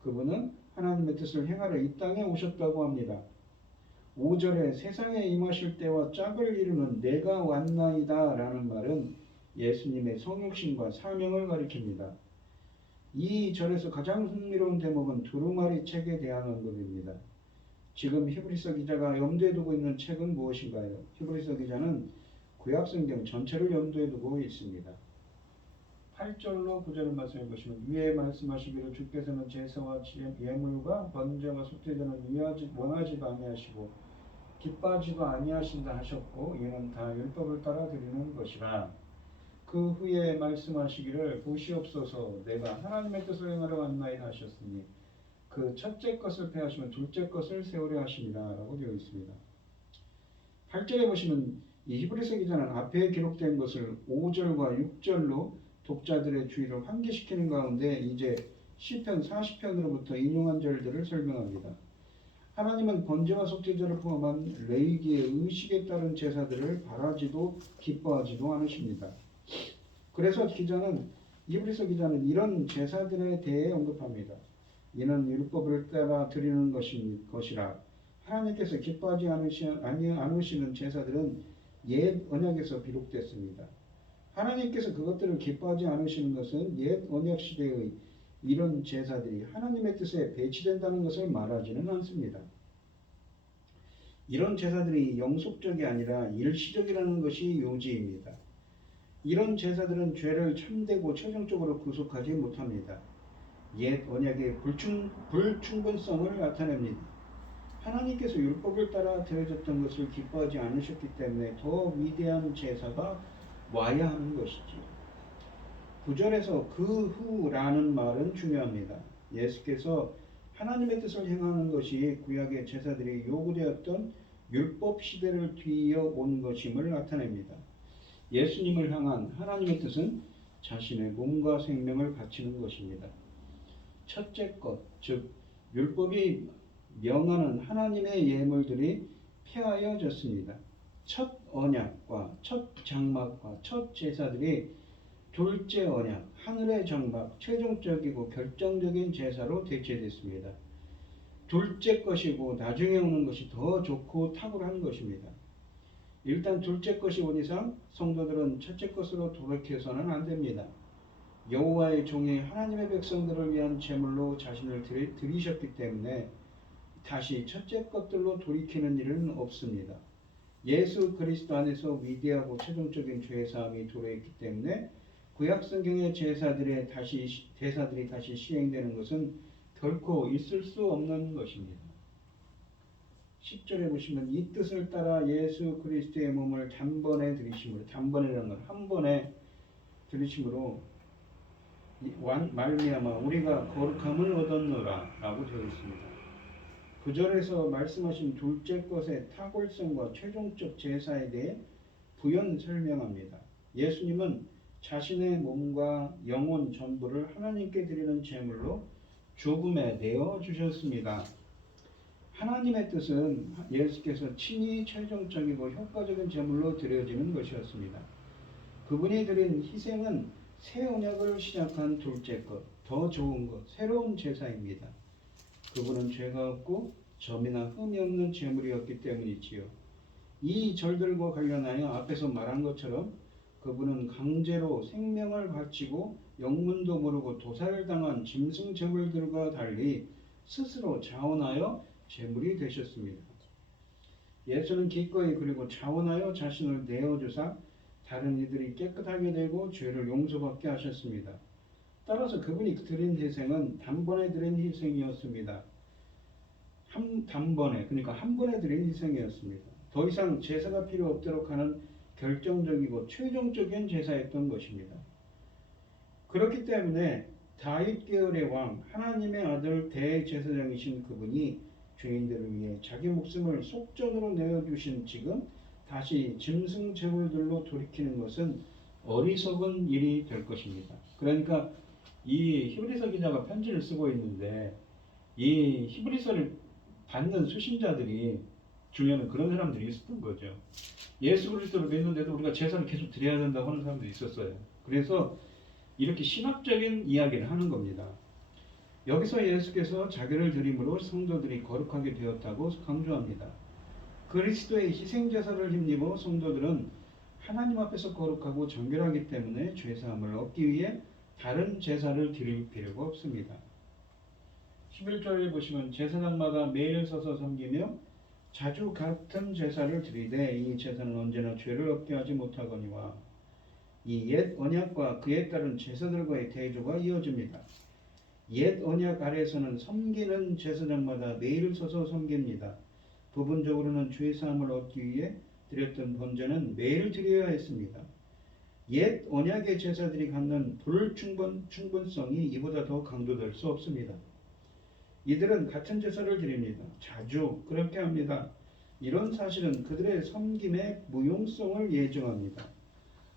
그분은 하나님의 뜻을 행하러 이 땅에 오셨다고 합니다. 5절에 세상에 임하실 때와 짝을 이루는 내가 왔나이다 라는 말은 예수님의 성육신과 사명을 가리킵니다. 이 절에서 가장 흥미로운 대목은 두루마리 책에 대한 언급입니다. 지금 히브리서 기자가 염두에 두고 있는 책은 무엇인가요? 히브리서 기자는 구약성경 전체를 염두에 두고 있습니다. 8절로 9절을 말씀해 보시면 위에 말씀하시기를 주께서는 제사와 예물과 번제와 속죄제는 원하지도 아니하시고 기뻐하지도 아니하신다 하셨고 이는 다 율법을 따라 드리는 것이라. 그 후에 말씀하시기를 보시옵소서 내가 하나님의 뜻을 행하러 왔나이다 하셨으니 그 첫째 것을 폐하시면 둘째 것을 세우려 하심이라 라고 되어 있습니다. 8절에 보시면 이 히브리서 기자는 앞에 기록된 것을 5절과 6절로 독자들의 주의를 환기시키는 가운데 이제 시편 40편으로부터 인용한 절들을 설명합니다. 하나님은 번제와 속죄제를 포함한 레위기의 의식에 따른 제사들을 바라지도 기뻐하지도 않으십니다. 그래서 히브리서 기자는 이런 제사들에 대해 언급합니다. 이는 율법을 따라 드리는 것이라. 하나님께서 기뻐하지 않으시는 제사들은 옛 언약에서 비록됐습니다. 하나님께서 그것들을 기뻐하지 않으시는 것은 옛 언약 시대의 이런 제사들이 하나님의 뜻에 배치된다는 것을 말하지는 않습니다. 이런 제사들이 영속적이 아니라 일시적이라는 것이 요지입니다. 이런 제사들은 죄를 참되고 최종적으로 구속하지 못합니다. 옛 언약의 불충분성을 나타냅니다. 하나님께서 율법을 따라 드려졌던 것을 기뻐하지 않으셨기 때문에 더 위대한 제사가 와야 하는 것이지요. 9절에서 그 후라는 말은 중요합니다. 예수께서 하나님의 뜻을 행하는 것이 구약의 제사들이 요구되었던 율법 시대를 뒤이어 온 것임을 나타냅니다. 예수님을 향한 하나님의 뜻은 자신의 몸과 생명을 바치는 것입니다. 첫째 것, 즉 율법이 명하는 하나님의 예물들이 폐하여졌습니다. 첫 언약과 첫 장막과 첫 제사들이 둘째 언약, 하늘의 정막, 최종적이고 결정적인 제사로 대체됐습니다. 둘째 것이고 나중에 오는 것이 더 좋고 탁월한 것입니다. 일단 둘째 것이 온 이상 성도들은 첫째 것으로 돌이켜서는 안 됩니다. 여호와의 종이 하나님의 백성들을 위한 제물로 자신을 드리셨기 때문에 다시 첫째 것들로 돌이키는 일은 없습니다. 예수 그리스도 안에서 위대하고 최종적인 죄사함이 도래했기 때문에 구약성경의 대사들이 다시 시행되는 것은 결코 있을 수 없는 것입니다. 10절에 보시면 이 뜻을 따라 예수 그리스도의 몸을 단번에 들이심으로, 단번이라는 건 한 번에 들이심으로 말미암아 우리가 거룩함을 얻었노라 라고 되어 있습니다. 9절에서 말씀하신 둘째 것의 탁월성과 최종적 제사에 대해 부연 설명합니다. 예수님은 자신의 몸과 영혼 전부를 하나님께 드리는 제물로 죽음에 내어 주셨습니다. 하나님의 뜻은 예수께서 친히 최종적이고 효과적인 제물로 드려지는 것이었습니다. 그분이 드린 희생은 새 언약을 시작한 둘째 것, 더 좋은 것, 새로운 제사입니다. 그분은 죄가 없고 점이나 흠이 없는 제물이었기 때문이지요. 이 절들과 관련하여 앞에서 말한 것처럼 그분은 강제로 생명을 바치고 영문도 모르고 도살당한 짐승 제물들과 달리 스스로 자원하여 제물이 되셨습니다. 예수는 기꺼이 그리고 자원하여 자신을 내어주사 다른 이들이 깨끗하게 되고 죄를 용서받게 하셨습니다. 따라서 그분이 드린 희생은 단번에 드린 희생이었습니다. 한 번에 드린 희생이었습니다. 더 이상 제사가 필요 없도록 하는 결정적이고 최종적인 제사였던 것입니다. 그렇기 때문에 다윗 계열의 왕, 하나님의 아들 대제사장이신 그분이 죄인들을 위해 자기 목숨을 속전으로 내어주신 지금 다시 짐승 제물들로 돌이키는 것은 어리석은 일이 될 것입니다. 그러니까 이 히브리서 기자가 편지를 쓰고 있는데 이 히브리서를 받는 수신자들이 중에는 그런 사람들이 있었던 거죠. 예수 그리스도를 믿는데도 우리가 제사를 계속 드려야 된다고 하는 사람도 있었어요. 그래서 이렇게 신학적인 이야기를 하는 겁니다. 여기서 예수께서 자기를 드림으로 성도들이 거룩하게 되었다고 강조합니다. 그리스도의 희생제사를 힘입어 성도들은 하나님 앞에서 거룩하고 정결하기 때문에 죄사함을 얻기 위해 다른 제사를 드릴 필요가 없습니다. 11절에 보시면 제사장마다 매일 서서 섬기며 자주 같은 제사를 드리되 이 제사는 언제나 죄를 얻게 하지 못하거니와 이 옛 언약과 그에 따른 제사들과의 대조가 이어집니다. 옛 언약 아래에서는 섬기는 제사장마다 매일 서서 섬깁니다. 부분적으로는 죄사함을 얻기 위해 드렸던 번제는 매일 드려야 했습니다. 옛 언약의 제사들이 갖는 불충분성이 이보다 더 강조될 수 없습니다. 이들은 같은 제사를 드립니다. 자주 그렇게 합니다. 이런 사실은 그들의 섬김의 무용성을 예정합니다.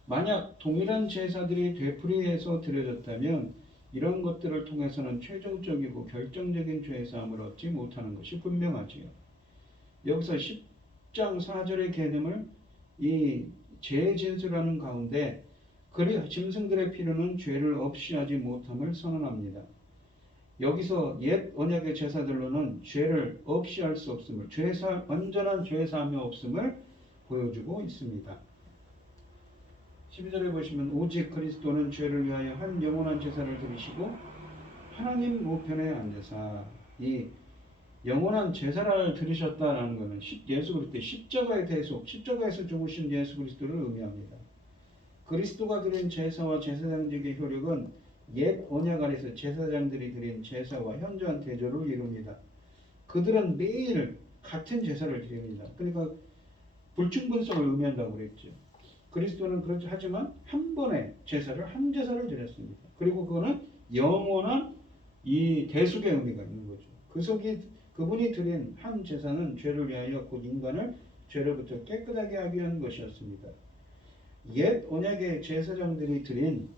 만약 동일한 제사들이 되풀이해서 드려졌다면 이런 것들을 통해서는 최종적이고 결정적인 죄사함을 얻지 못하는 것이 분명하지요. 여기서 10장 4절의 개념을 이 재진술하는 가운데 그리 짐승들의 피로는 죄를 없이 하지 못함을 선언합니다. 여기서 옛 언약의 제사들로는 죄를 없이 할 수 없음을, 완전한 죄사함이 없음을 보여주고 있습니다. 12절에 보시면 오직 그리스도는 죄를 위하여 한 영원한 제사를 드리시고 하나님 우편에 앉으사 이 영원한 제사를 드리셨다라는 것은 예수 그리스도의 십자가의 대속, 십자가에서 죽으신 예수 그리스도를 의미합니다. 그리스도가 드린 제사와 제사장직의 효력은 옛 언약 아래서 제사장들이 드린 제사와 현저한 대조를 이룹니다. 그들은 매일 같은 제사를 드립니다. 그러니까 불충분성을 의미한다고 그랬죠. 그리스도는 그렇지 하지만 한 번의 제사를 한 제사를 드렸습니다. 그리고 그거는 영원한 이 대속의 의미가 있는 거죠. 그분이 드린 한 제사는 죄를 위하여 곧 인간을 죄로부터 깨끗하게 하기 위한 것이었습니다. 옛 언약의 제사장들이 드린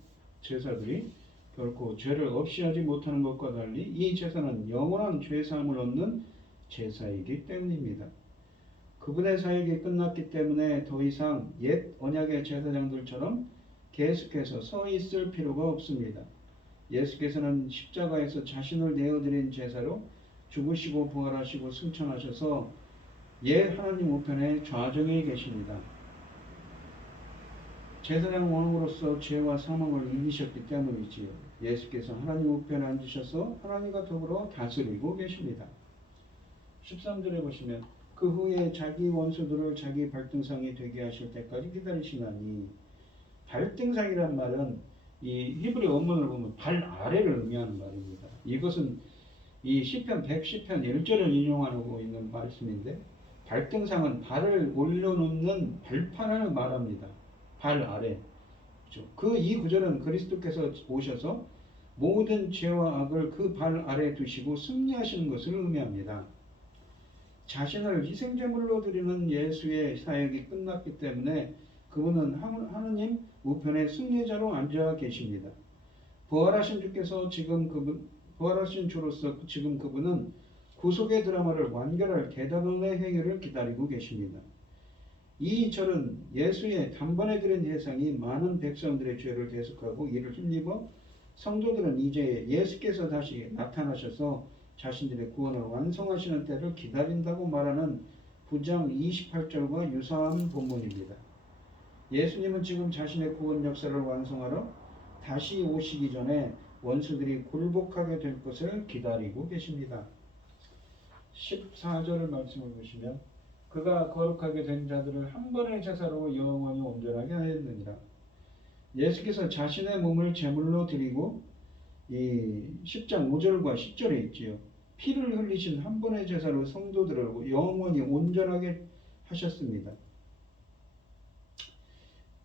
제사들이 결코 죄를 없이 하지 못하는 것과 달리 이 제사는 영원한 죄사함을 얻는 제사이기 때문입니다. 그분의 사역이 끝났기 때문에 더 이상 옛 언약의 제사장들처럼 계속해서 서 있을 필요가 없습니다. 예수께서는 십자가에서 자신을 내어드린 제사로 죽으시고 부활하시고 승천하셔서 옛 하나님 우편에 좌정에 계십니다. 제사장 왕으로서 죄와 사망을 이기셨기 때문이지요. 예수께서 하나님 우편에 앉으셔서 하나님과 더불어 다스리고 계십니다. 13절에 보시면 그 후에 자기 원수들을 자기 발등상이 되게 하실 때까지 기다리시나니, 발등상이란 말은 이 히브리 원문을 보면 발 아래를 의미하는 말입니다. 이것은 이 시편 110편 1절을 인용하고 있는 말씀인데, 발등상은 발을 올려놓는 발판을 말합니다. 발 아래. 그렇죠? 이 구절은 그리스도께서 오셔서 모든 죄와 악을 그 발 아래 두시고 승리하시는 것을 의미합니다. 자신을 희생제물로 드리는 예수의 사역이 끝났기 때문에 그분은 하느님 우편의 승리자로 앉아 계십니다. 부활하신 주로서 지금 그분은 구속의 드라마를 완결할 대단원의 행위를 기다리고 계십니다. 이 절은 예수의 단번에 드린 해상이 많은 백성들의 죄를 대속하고 이를 힘입어 성도들은 이제 예수께서 다시 나타나셔서 자신들의 구원을 완성하시는 때를 기다린다고 말하는 9장 28절과 유사한 본문입니다. 예수님은 지금 자신의 구원 역사를 완성하러 다시 오시기 전에 원수들이 굴복하게 될 것을 기다리고 계십니다. 14절 말씀을 보시면 그가 거룩하게 된 자들을 한 번의 제사로 영원히 온전하게 하였느니라. 예수께서 자신의 몸을 제물로 드리고 이 10장 5절과 10절에 있지요. 피를 흘리신 한 번의 제사로 성도들을 영원히 온전하게 하셨습니다.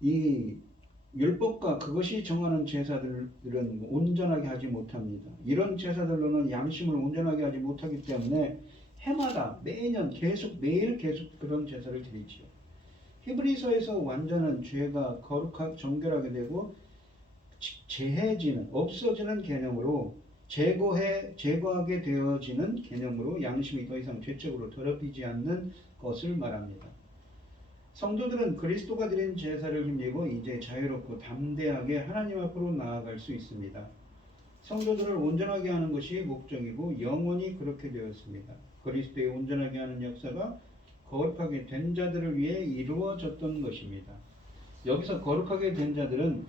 이 율법과 그것이 정하는 제사들은 온전하게 하지 못합니다. 이런 제사들로는 양심을 온전하게 하지 못하기 때문에 해마다 매년 매일 계속 그런 제사를 드리지요. 히브리서에서 완전한 죄가 정결하게 되고 재해지는, 없어지는 개념으로 제거하게 되어지는 개념으로 양심이 더 이상 죄책으로 더럽히지 않는 것을 말합니다. 성도들은 그리스도가 드린 제사를 힘입어 이제 자유롭고 담대하게 하나님 앞으로 나아갈 수 있습니다. 성도들을 온전하게 하는 것이 목적이고 영원히 그렇게 되었습니다. 그리스도의 온전하게 하는 역사가 거룩하게 된 자들을 위해 이루어졌던 것입니다. 여기서 거룩하게 된 자들은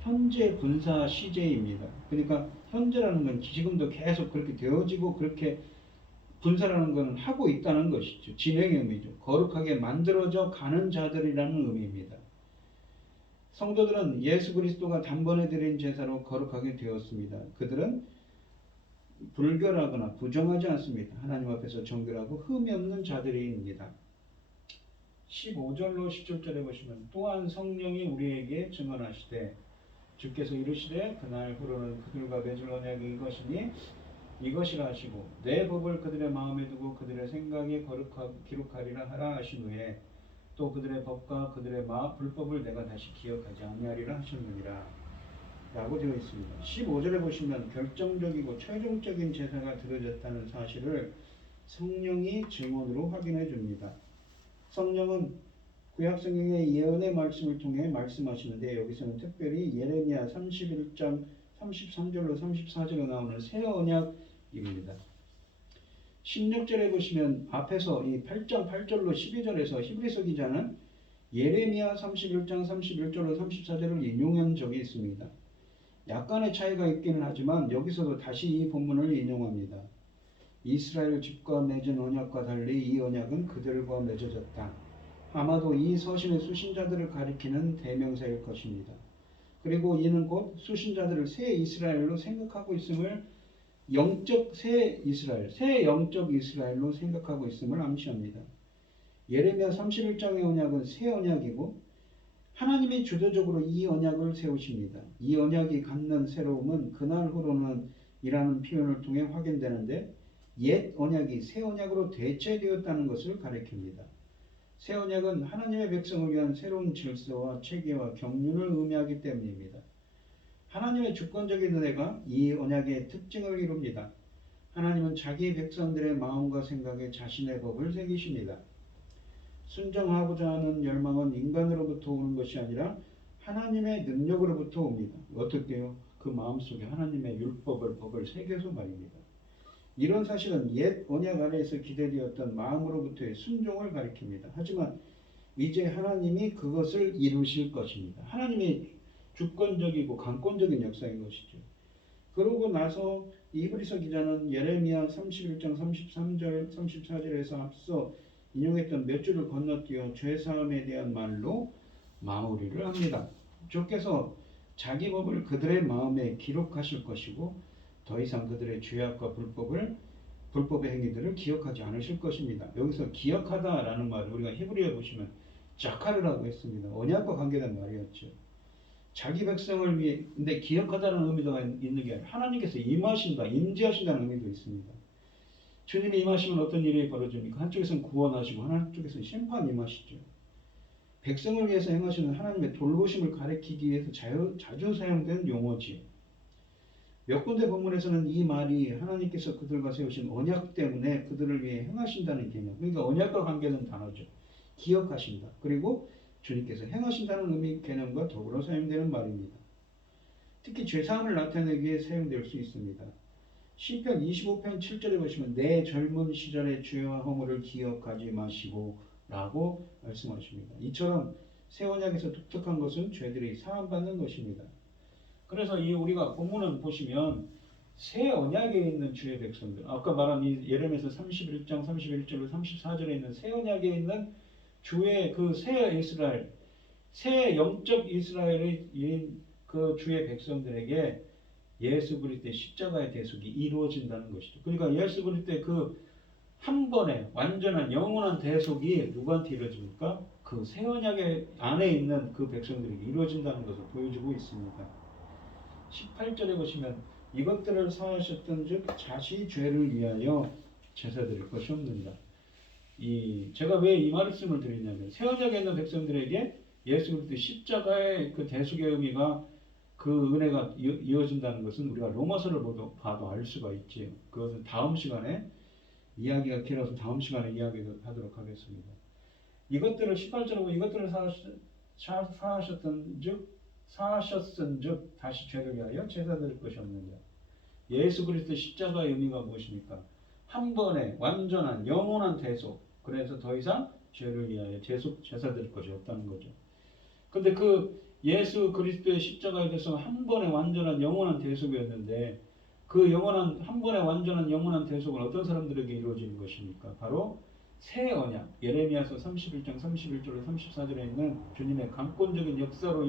현재 분사 시제입니다. 그러니까 현재라는 건 지금도 계속 그렇게 되어지고 그렇게 분사라는 건 하고 있다는 것이죠. 진행의 의미죠. 거룩하게 만들어져 가는 자들이라는 의미입니다. 성도들은 예수 그리스도가 단번에 드린 제사로 거룩하게 되었습니다. 그들은 불결하거나 부정하지 않습니다. 하나님 앞에서 정결하고 흠이 없는 자들입니다. 15절로 17절에 보시면 또한 성령이 우리에게 증언하시되 주께서 이르시되 그날 후로는 그들과 맺을 언약이 이것이니 이것이라 하시고 내 법을 그들의 마음에 두고 그들의 생각에 기록하리라 하라 하신 후에 또 그들의 법과 그들의 불법을 내가 다시 기억하지 아니하리라 하셨느니라 라고 되어 있습니다. 15절에 보시면 결정적이고 최종적인 제사가 드려졌다는 사실을 성령이 증언으로 확인해 줍니다. 성령은 구약성경의 예언의 말씀을 통해 말씀하시는데 여기서는 특별히 예레미야 31장 33절로 34절에 나오는 새 언약입니다. 16절에 보시면 앞에서 이 8장 8절로 12절에서 히브리서 기자는 예레미야 31장 31절로 34절을 인용한 적이 있습니다. 약간의 차이가 있기는 하지만 여기서도 다시 이 본문을 인용합니다. 이스라엘 집과 맺은 언약과 달리 이 언약은 그들과 맺어졌다. 아마도 이 서신의 수신자들을 가리키는 대명사일 것입니다. 그리고 이는 곧 수신자들을 새 이스라엘로 생각하고 있음을 새 영적 이스라엘로 생각하고 있음을 암시합니다. 예레미야 31장의 언약은 새 언약이고 하나님이 주도적으로 이 언약을 세우십니다. 이 언약이 갖는 새로움은 그날 후로는 이라는 표현을 통해 확인되는데 옛 언약이 새 언약으로 대체되었다는 것을 가리킵니다. 새 언약은 하나님의 백성을 위한 새로운 질서와 체계와 경륜을 의미하기 때문입니다. 하나님의 주권적인 은혜가 이 언약의 특징을 이룹니다. 하나님은 자기 백성들의 마음과 생각에 자신의 법을 새기십니다. 순종하고자 하는 열망은 인간으로부터 오는 것이 아니라 하나님의 능력으로부터 옵니다. 어떻게요? 그 마음속에 하나님의 법을 새겨서 말입니다. 이런 사실은 옛 언약 아래에서 기대되었던 마음으로부터의 순종을 가리킵니다. 하지만 이제 하나님이 그것을 이루실 것입니다. 하나님의 주권적이고 강권적인 역사인 것이죠. 그러고 나서 히브리서 기자는 예레미야 31장 33절, 34절에서 앞서 인용했던 몇 줄을 건너뛰어 죄사함에 대한 말로 마무리를 합니다. 주께서 자기 법을 그들의 마음에 기록하실 것이고 더 이상 그들의 죄악과 불법의 행위들을 기억하지 않으실 것입니다. 여기서 기억하다라는 말을 우리가 히브리어에 보시면 자카르라고 했습니다. 언약과 관계된 말이었죠. 자기 백성을 위해 근데 기억하다는 의미가 있는 게 아니라 하나님께서 임하신다, 임재하신다는 의미도 있습니다. 주님이 임하시면 어떤 일이 벌어집니까? 한쪽에서는 구원하시고 한쪽에서는 심판 임하시죠. 백성을 위해서 행하시는 하나님의 돌보심을 가리키기 위해서 자주 사용된 용어지요. 몇 군데 본문에서는 이 말이 하나님께서 그들과 세우신 언약 때문에 그들을 위해 행하신다는 개념, 그러니까 언약과 관계된 단어죠. 기억하신다. 그리고 주님께서 행하신다는 의미 개념과 더불어 사용되는 말입니다. 특히 죄사함을 나타내기 위해 사용될 수 있습니다. 시편 25편 7절에 보시면 내 젊은 시절의 죄와 허물을 기억하지 마시고 라고 말씀하십니다. 이처럼 새 언약에서 독특한 것은 죄들이 사함받는 것입니다. 그래서 우리가 본문을 보시면 새 언약에 있는 주의 백성들, 아까 말한 이 예레미야서 31장 31절로 34절에 있는 새 언약에 있는 주의 그 새 이스라엘, 새 영적 이스라엘의 그 주의 백성들에게 예수 그리스도의 십자가의 대속이 이루어진다는 것이죠. 그러니까 예수 그리스도의 그 한 번의 완전한 영원한 대속이 누구한테 이루어집니까? 그 새 언약의 안에 있는 그 백성들에게 이루어진다는 것을 보여주고 있습니다. 18절에 보시면 이것들을 사하셨던 즉 자시 죄를 위하여 제사 드릴 것이 없느니라. 제가 왜 이 말씀을 드리냐면 새 언약에 있는 백성들에게 예수 그리스도 십자가의 그 대속의 의미가 그 은혜가 이어진다는 것은 우리가 로마서를 봐도 알 수가 있지요. 그것은 다음 시간에 이야기가 길어서 다음 시간에 이야기하도록 하겠습니다. 이것들을 18절로 이것들을 사하셨은즉 다시 죄를 위하여 제사 드릴 것이 없느냐. 예수 그리스도의 십자가의 의미가 무엇입니까? 한 번에 완전한 영원한 대속. 그래서 더 이상 죄를 위하여 제사 드릴 것이 없다는 거죠. 근데 그 예수 그리스도의 십자가에 대해서 한 번에 완전한 영원한 대속이었는데 그 한 번에 완전한 영원한 대속은 어떤 사람들에게 이루어지는 것입니까? 바로 새 언약, 예레미야서 31장 31절로 34절에 있는 주님의 강권적인 역사로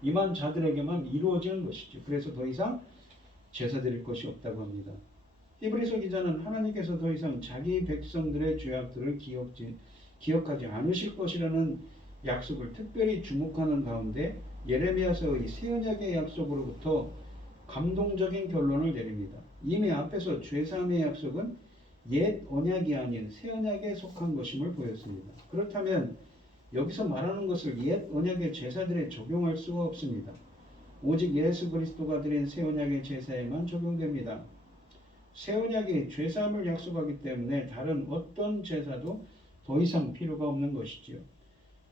임한 자들에게만 이루어지는 것이죠. 그래서 더 이상 제사 드릴 것이 없다고 합니다. 히브리서 기자는 하나님께서 더 이상 자기 백성들의 죄악들을 기억하지 않으실 것이라는 약속을 특별히 주목하는 가운데 예레미야서의 새 언약의 약속으로부터 감동적인 결론을 내립니다. 이미 앞에서 죄사함의 약속은 옛 언약이 아닌 새 언약에 속한 것임을 보였습니다. 그렇다면 여기서 말하는 것을 옛 언약의 제사들에 적용할 수가 없습니다. 오직 예수 그리스도가 드린 새 언약의 제사에만 적용됩니다. 새 언약이 죄사함을 약속하기 때문에 다른 어떤 제사도 더 이상 필요가 없는 것이지요.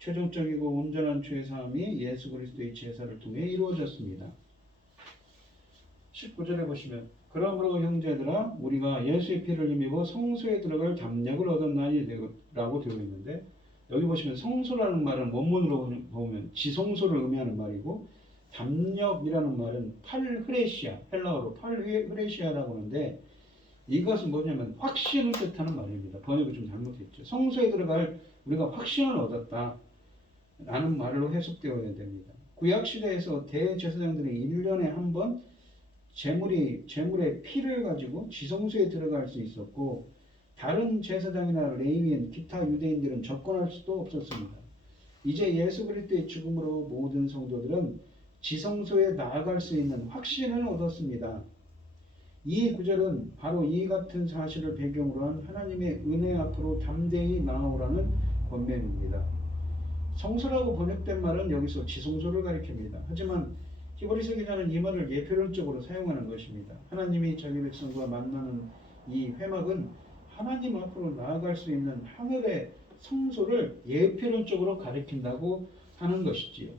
최종적이고 온전한 죄사함이 예수 그리스도의 제사를 통해 이루어졌습니다. 19절에 보시면 그러므로 형제들아 우리가 예수의 피를 힘입어 성소에 들어갈 담력을 얻었나니 라고 되어 있는데 여기 보시면 성소라는 말은 원문으로 보면 지성소를 의미하는 말이고 담력이라는 말은 팔흐레시아, 헬라어로 팔흐레시아라고 하는데 이것은 뭐냐면 확신을 뜻하는 말입니다. 번역을 좀 잘못했죠. 성소에 들어갈 우리가 확신을 얻었다 라는 말로 해석되어야 됩니다. 구약시대에서 대제사장들이 1년에 한 번 제물의 피를 가지고 지성소에 들어갈 수 있었고 다른 제사장이나 레위인, 기타 유대인들은 접근할 수도 없었습니다. 이제 예수 그리스도의 죽음으로 모든 성도들은 지성소에 나아갈 수 있는 확신을 얻었습니다. 이 구절은 바로 이 같은 사실을 배경으로 한 하나님의 은혜 앞으로 담대히 나아오라는 권면입니다. 성소라고 번역된 말은 여기서 지성소를 가리킵니다. 하지만 히브리서 기자는 이 말을 예표론적으로 사용하는 것입니다. 하나님이 자기 백성과 만나는 이 회막은 하나님 앞으로 나아갈 수 있는 하늘의 성소를 예표론적으로 가리킨다고 하는 것이지요.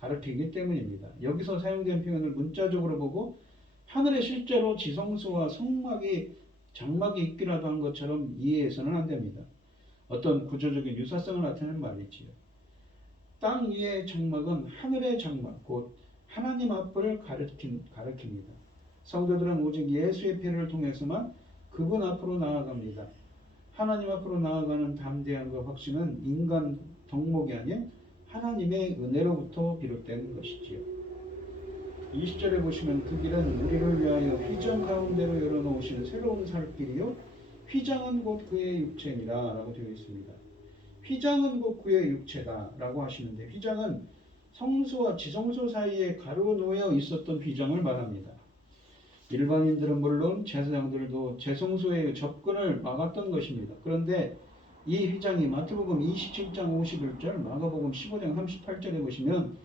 가르치기 때문입니다. 여기서 사용된 표현을 문자적으로 보고 하늘에 실제로 지성소와 장막이 있기라도 한 것처럼 이해해서는 안 됩니다. 어떤 구조적인 유사성을 나타내는 말이지요. 땅 위의 장막은 하늘의 장막, 곧 하나님 앞을 가리킵니다. 성도들은 오직 예수의 피를 통해서만 그분 앞으로 나아갑니다. 하나님 앞으로 나아가는 담대함과 확신은 인간 덕목이 아닌 하나님의 은혜로부터 비롯되는 것이지요. 20절에 보시면 그 길은 우리를 위하여 휘장 가운데로 열어놓으신 새로운 살 길이요 휘장은 곧 그의 육체니라 라고 되어 있습니다. 휘장은 곧 그의 육체다 라고 하시는데 휘장은 성소와 지성소 사이에 가로놓여 있었던 휘장을 말합니다. 일반인들은 물론 제사장들도 제성소의 접근을 막았던 것입니다. 그런데 이 휘장이 마태복음 27장 51절, 마가복음 15장 38절에 보시면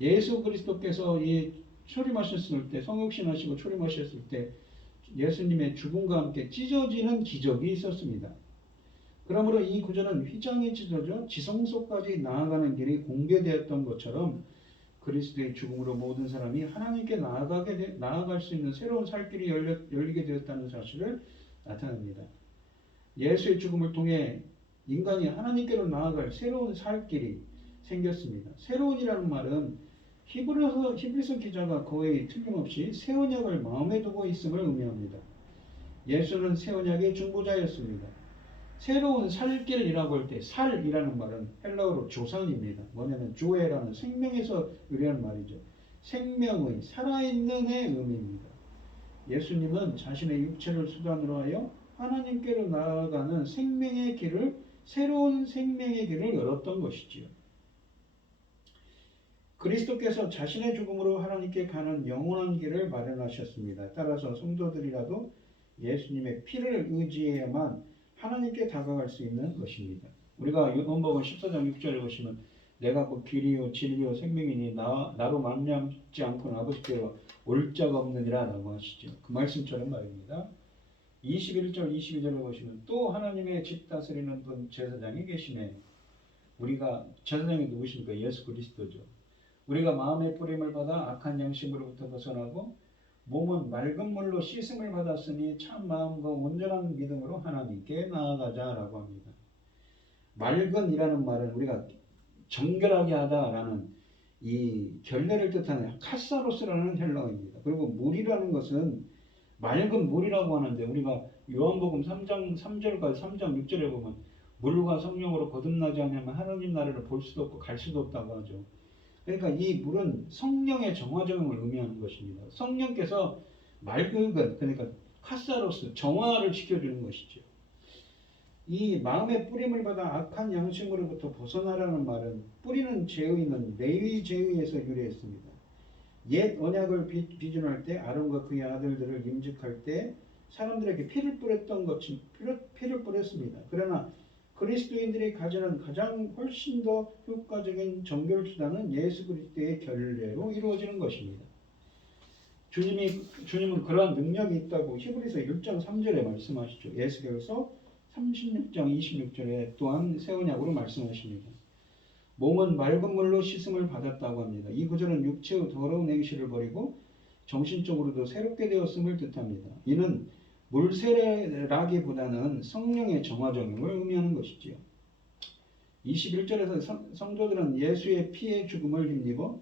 예수 그리스도께서 초림하셨을 때, 성육신하시고 초림하셨을 때 예수님의 죽음과 함께 찢어지는 기적이 있었습니다. 그러므로 이 구절은 휘장이 찢어져 지성소까지 나아가는 길이 공개되었던 것처럼 그리스도의 죽음으로 모든 사람이 하나님께 나아갈 수 있는 새로운 살길이 열리게 되었다는 사실을 나타냅니다. 예수의 죽음을 통해 인간이 하나님께로 나아갈 새로운 살길이 생겼습니다. 새로운이라는 말은 히브리서 기자가 거의 틀림없이 새 언약을 마음에 두고 있음을 의미합니다. 예수는 새 언약의 중보자였습니다. 새로운 살길이라고 할 때 살이라는 말은 헬라어로 조산입니다. 뭐냐면 조에라는 생명에서 유래한 말이죠. 생명의 살아있는의 의미입니다. 예수님은 자신의 육체를 수단으로 하여 하나님께로 나아가는 생명의 길을 새로운 생명의 길을 열었던 것이지요. 그리스도께서 자신의 죽음으로 하나님께 가는 영원한 길을 마련하셨습니다. 따라서 성도들이라도 예수님의 피를 의지해야만 하나님께 다가갈 수 있는 것입니다. 우리가 요한복음 14장 6절에 보시면 내가 그 길이요 진리요 생명이니 나로 말미암지 않고는 아버지께로 올 자가 없느니라 라고 하시죠. 그 말씀처럼 말입니다. 21절 22절을 보시면 또 하나님의 집 다스리는 분 제사장이 계시네. 우리가 제사장이 누구십니까? 예수 그리스도죠. 우리가 마음의 뿌림을 받아 악한 양심으로부터 벗어나고 몸은 맑은 물로 씻음을 받았으니 참 마음과 온전한 믿음으로 하나님께 나아가자라고 합니다. 맑은이라는 말은 우리가 정결하게 하다라는 이 결례를 뜻하는 카사로스라는 헬라어입니다. 그리고 물이라는 것은 맑은 물이라고 하는데 우리가 요한복음 3장 3절까지 3장 6절에 보면 물과 성령으로 거듭나지 않으면 하나님 나라를 볼 수도 없고 갈 수도 없다고 하죠. 그러니까 이 물은 성령의 정화정을 의미하는 것입니다. 성령께서 맑은 그러니까 카사로스 정화를 시켜주는 것이죠. 이 마음의 뿌림을 받아 악한 양심으로부터 벗어나라는 말은 뿌리는 제의는 레위 제의에서 유래했습니다. 옛 언약을 비준할 때 아론과 그의 아들들을 임직할 때 사람들에게 피를 뿌렸던 것이 피를 뿌렸습니다. 그러나 그리스도인들이 가지는 가장 훨씬 더 효과적인 정결 수단은 예수 그리스도의 결례로 이루어지는 것입니다. 주님은 그러한 능력이 있다고 히브리서 1장 3절에 말씀하시죠. 예수께서 36장 26절에 또한 새 언약으로 말씀하십니다. 몸은 맑은 물로 씻음을 받았다고 합니다. 이 구절은 육체의 더러운 행실을 버리고 정신적으로도 새롭게 되었음을 뜻합니다. 이는 물세례라기보다는 성령의 정화정임을 의미하는 것이지요. 21절에서 성도들은 예수의 피의 죽음을 힘입어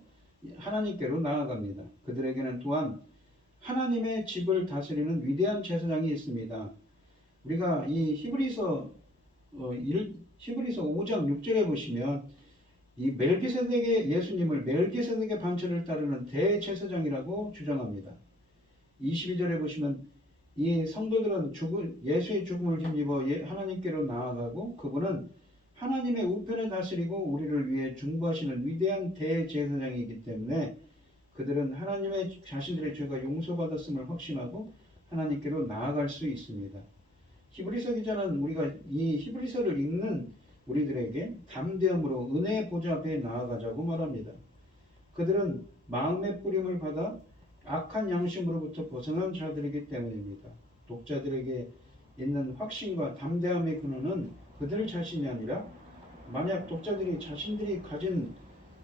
하나님께로 나아갑니다. 그들에게는 또한 하나님의 집을 다스리는 위대한 제사장이 있습니다. 우리가 이 히브리서 5장 6절에 보시면 이 멜기세덱의 예수님을 멜기세덱의 반차를 따르는 대제사장이라고 주장합니다. 22절에 보시면 이 성도들은 예수의 죽음을 힘입어 하나님께로 나아가고 그분은 하나님의 우편을 다스리고 우리를 위해 중보하시는 위대한 대제사장이기 때문에 그들은 하나님의 자신들의 죄가 용서받았음을 확신하고 하나님께로 나아갈 수 있습니다. 히브리서 기자는 우리가 이 히브리서를 읽는 우리들에게 담대함으로 은혜의 보좌 앞에 나아가자고 말합니다. 그들은 마음의 뿌림을 받아 악한 양심으로부터 벗어난 자들이기 때문입니다. 독자들에게 있는 확신과 담대함의 근원은 그들 자신이 아니라 만약 독자들이 자신들이 가진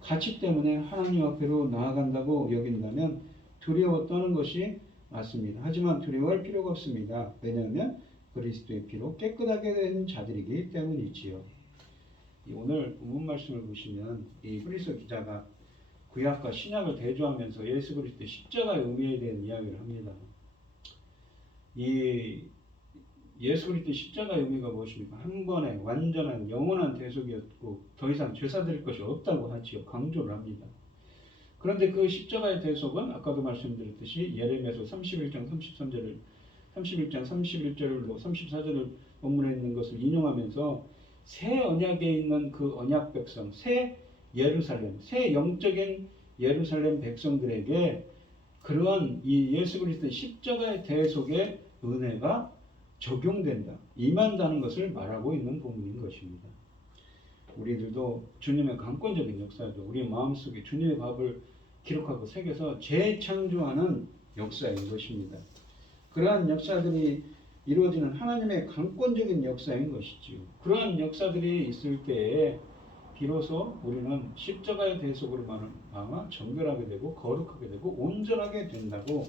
가치 때문에 하나님 앞으로 나아간다고 여긴다면 두려워 떠는 것이 맞습니다. 하지만 두려워할 필요가 없습니다. 왜냐하면 그리스도의 피로 깨끗하게 된 자들이기 때문이지요. 오늘 본문 말씀을 보시면 이 히브리서 기자가 구약과 신약을 대조하면서 예수 그리스도의 십자가의 의미에 대한 이야기를 합니다. 이 예수 그리스도의 십자가의 의미가 무엇입니까? 한 번의 완전한 영원한 대속이었고 더 이상 죄사드릴 것이 없다고 하지요. 강조를 합니다. 그런데 그 십자가의 대속은 아까도 말씀드렸듯이 예레미야서 31장 31절로 34절을 본문에 있는 것을 인용하면서 새 언약에 있는 그 언약 백성, 새 예루살렘, 새 영적인 예루살렘 백성들에게 그러한 이 예수 그리스도의 십자가의 대속의 은혜가 적용된다, 임한다는 것을 말하고 있는 본문인 것입니다. 우리들도 주님의 강권적인 역사죠. 우리 마음속에 주님의 밥을 기록하고 새겨서 재창조하는 역사인 것입니다. 그러한 역사들이 이루어지는 하나님의 강권적인 역사인 것이지요. 그러한 역사들이 있을 때에 비로소 우리는 십자가의 대속으로 말미암아 정결하게 되고 거룩하게 되고 온전하게 된다고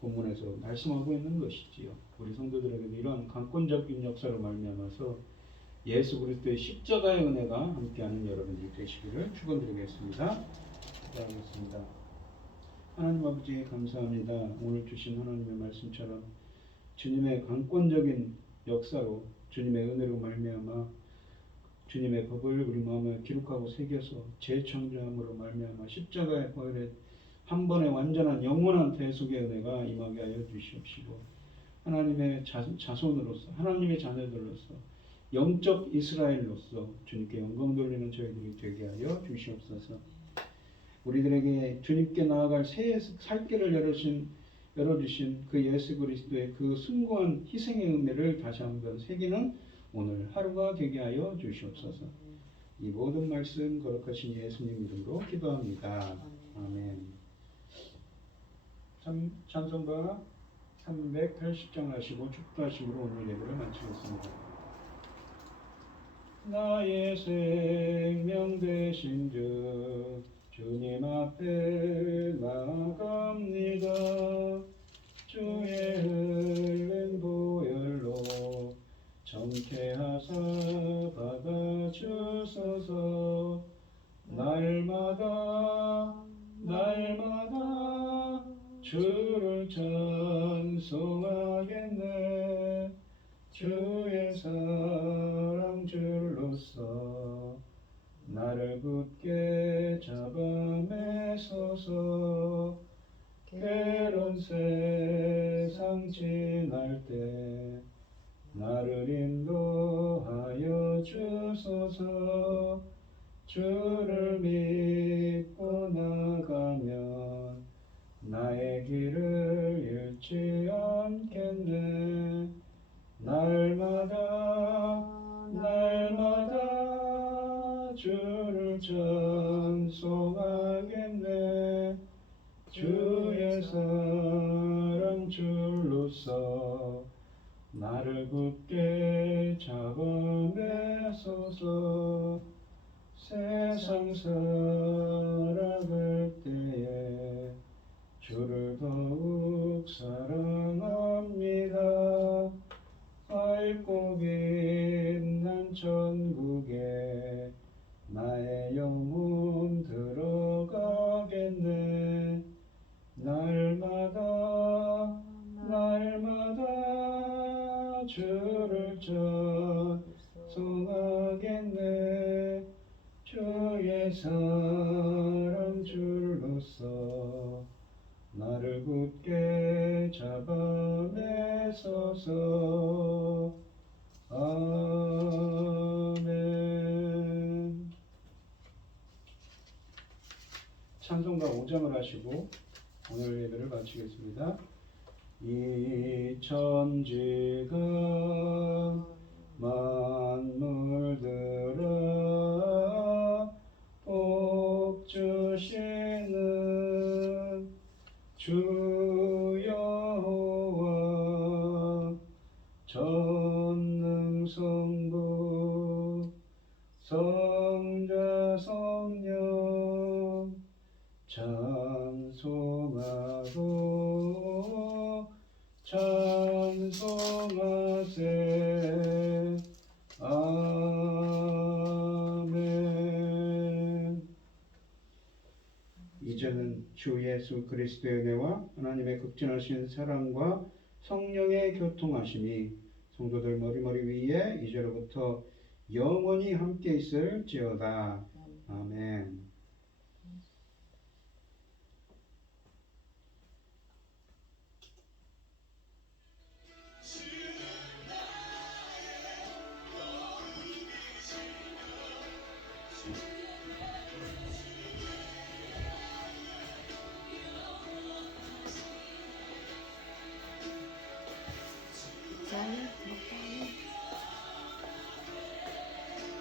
본문에서 말씀하고 있는 것이지요. 우리 성도들에게도 이러한 강권적인 역사로 말미암아서 예수 그리스도의 십자가의 은혜가 함께하는 여러분들이 되시기를 축원드리겠습니다. 기도하겠습니다. 하나님 아버지 감사합니다. 오늘 주신 하나님의 말씀처럼 주님의 강권적인 역사로 주님의 은혜로 말미암아 주님의 법을 우리 마음에 기록하고 새겨서 재창조함으로 말미암아 십자가의 보혈에 한 번의 완전한 영원한 대속의 은혜가 임하게 하여 주시옵시고 하나님의 자손으로서 하나님의 자녀들로서 영적 이스라엘로서 주님께 영광 돌리는 저희들이 되게 하여 주시옵소서. 우리들에게 주님께 나아갈 새 살 길을 열어주신 그 예수 그리스도의 그 숭고한 희생의 은혜를 다시 한번 새기는 오늘 하루가 되게 하여 주시옵소서. 이 모든 말씀 거룩하신 예수님 이름으로 기도합니다. 아멘. 찬송가 380장 하시고 축도하심으로 오늘 예배를 마치겠습니다. 나의 생명 되신 주 주님 앞에 나아갑니다. 주의 흘린 보혈로 정케하사 받아주소서. 날마다 주를 찬송하겠네. 주의 사랑 줄로서 나를 굳게 잡아매소서. 괴로운 세상 지날 때 나를 인도하여 주소서. 주를 믿고 나가면 나의 길을 잃지 않겠네. 날마다 주를 찬송하겠네. 주의 사랑 줄로서 나를 굳게 잡아매소서. 세상 살아갈 때에 주를 더욱 사랑합니다. 밝고 빛난 천국에 나의 영혼 들어가겠네. 날마다 주를 찬송하겠네. 주의 사랑 줄로서 나를 굳게 잡아매소서. 아멘. 찬송가 5장을 하시고 오늘 예배를 마치겠습니다. 이 천지가 만물들아 복 주시는 주 여호와 전능성부 성자 성령 찬송하세. 아멘. 이제는 주 예수 그리스도의 은혜와 하나님의 극진하신 사랑과 성령의 교통하심이 성도들 머리머리 위에 이제로부터 영원히 함께 있을지어다. 아멘. 짠.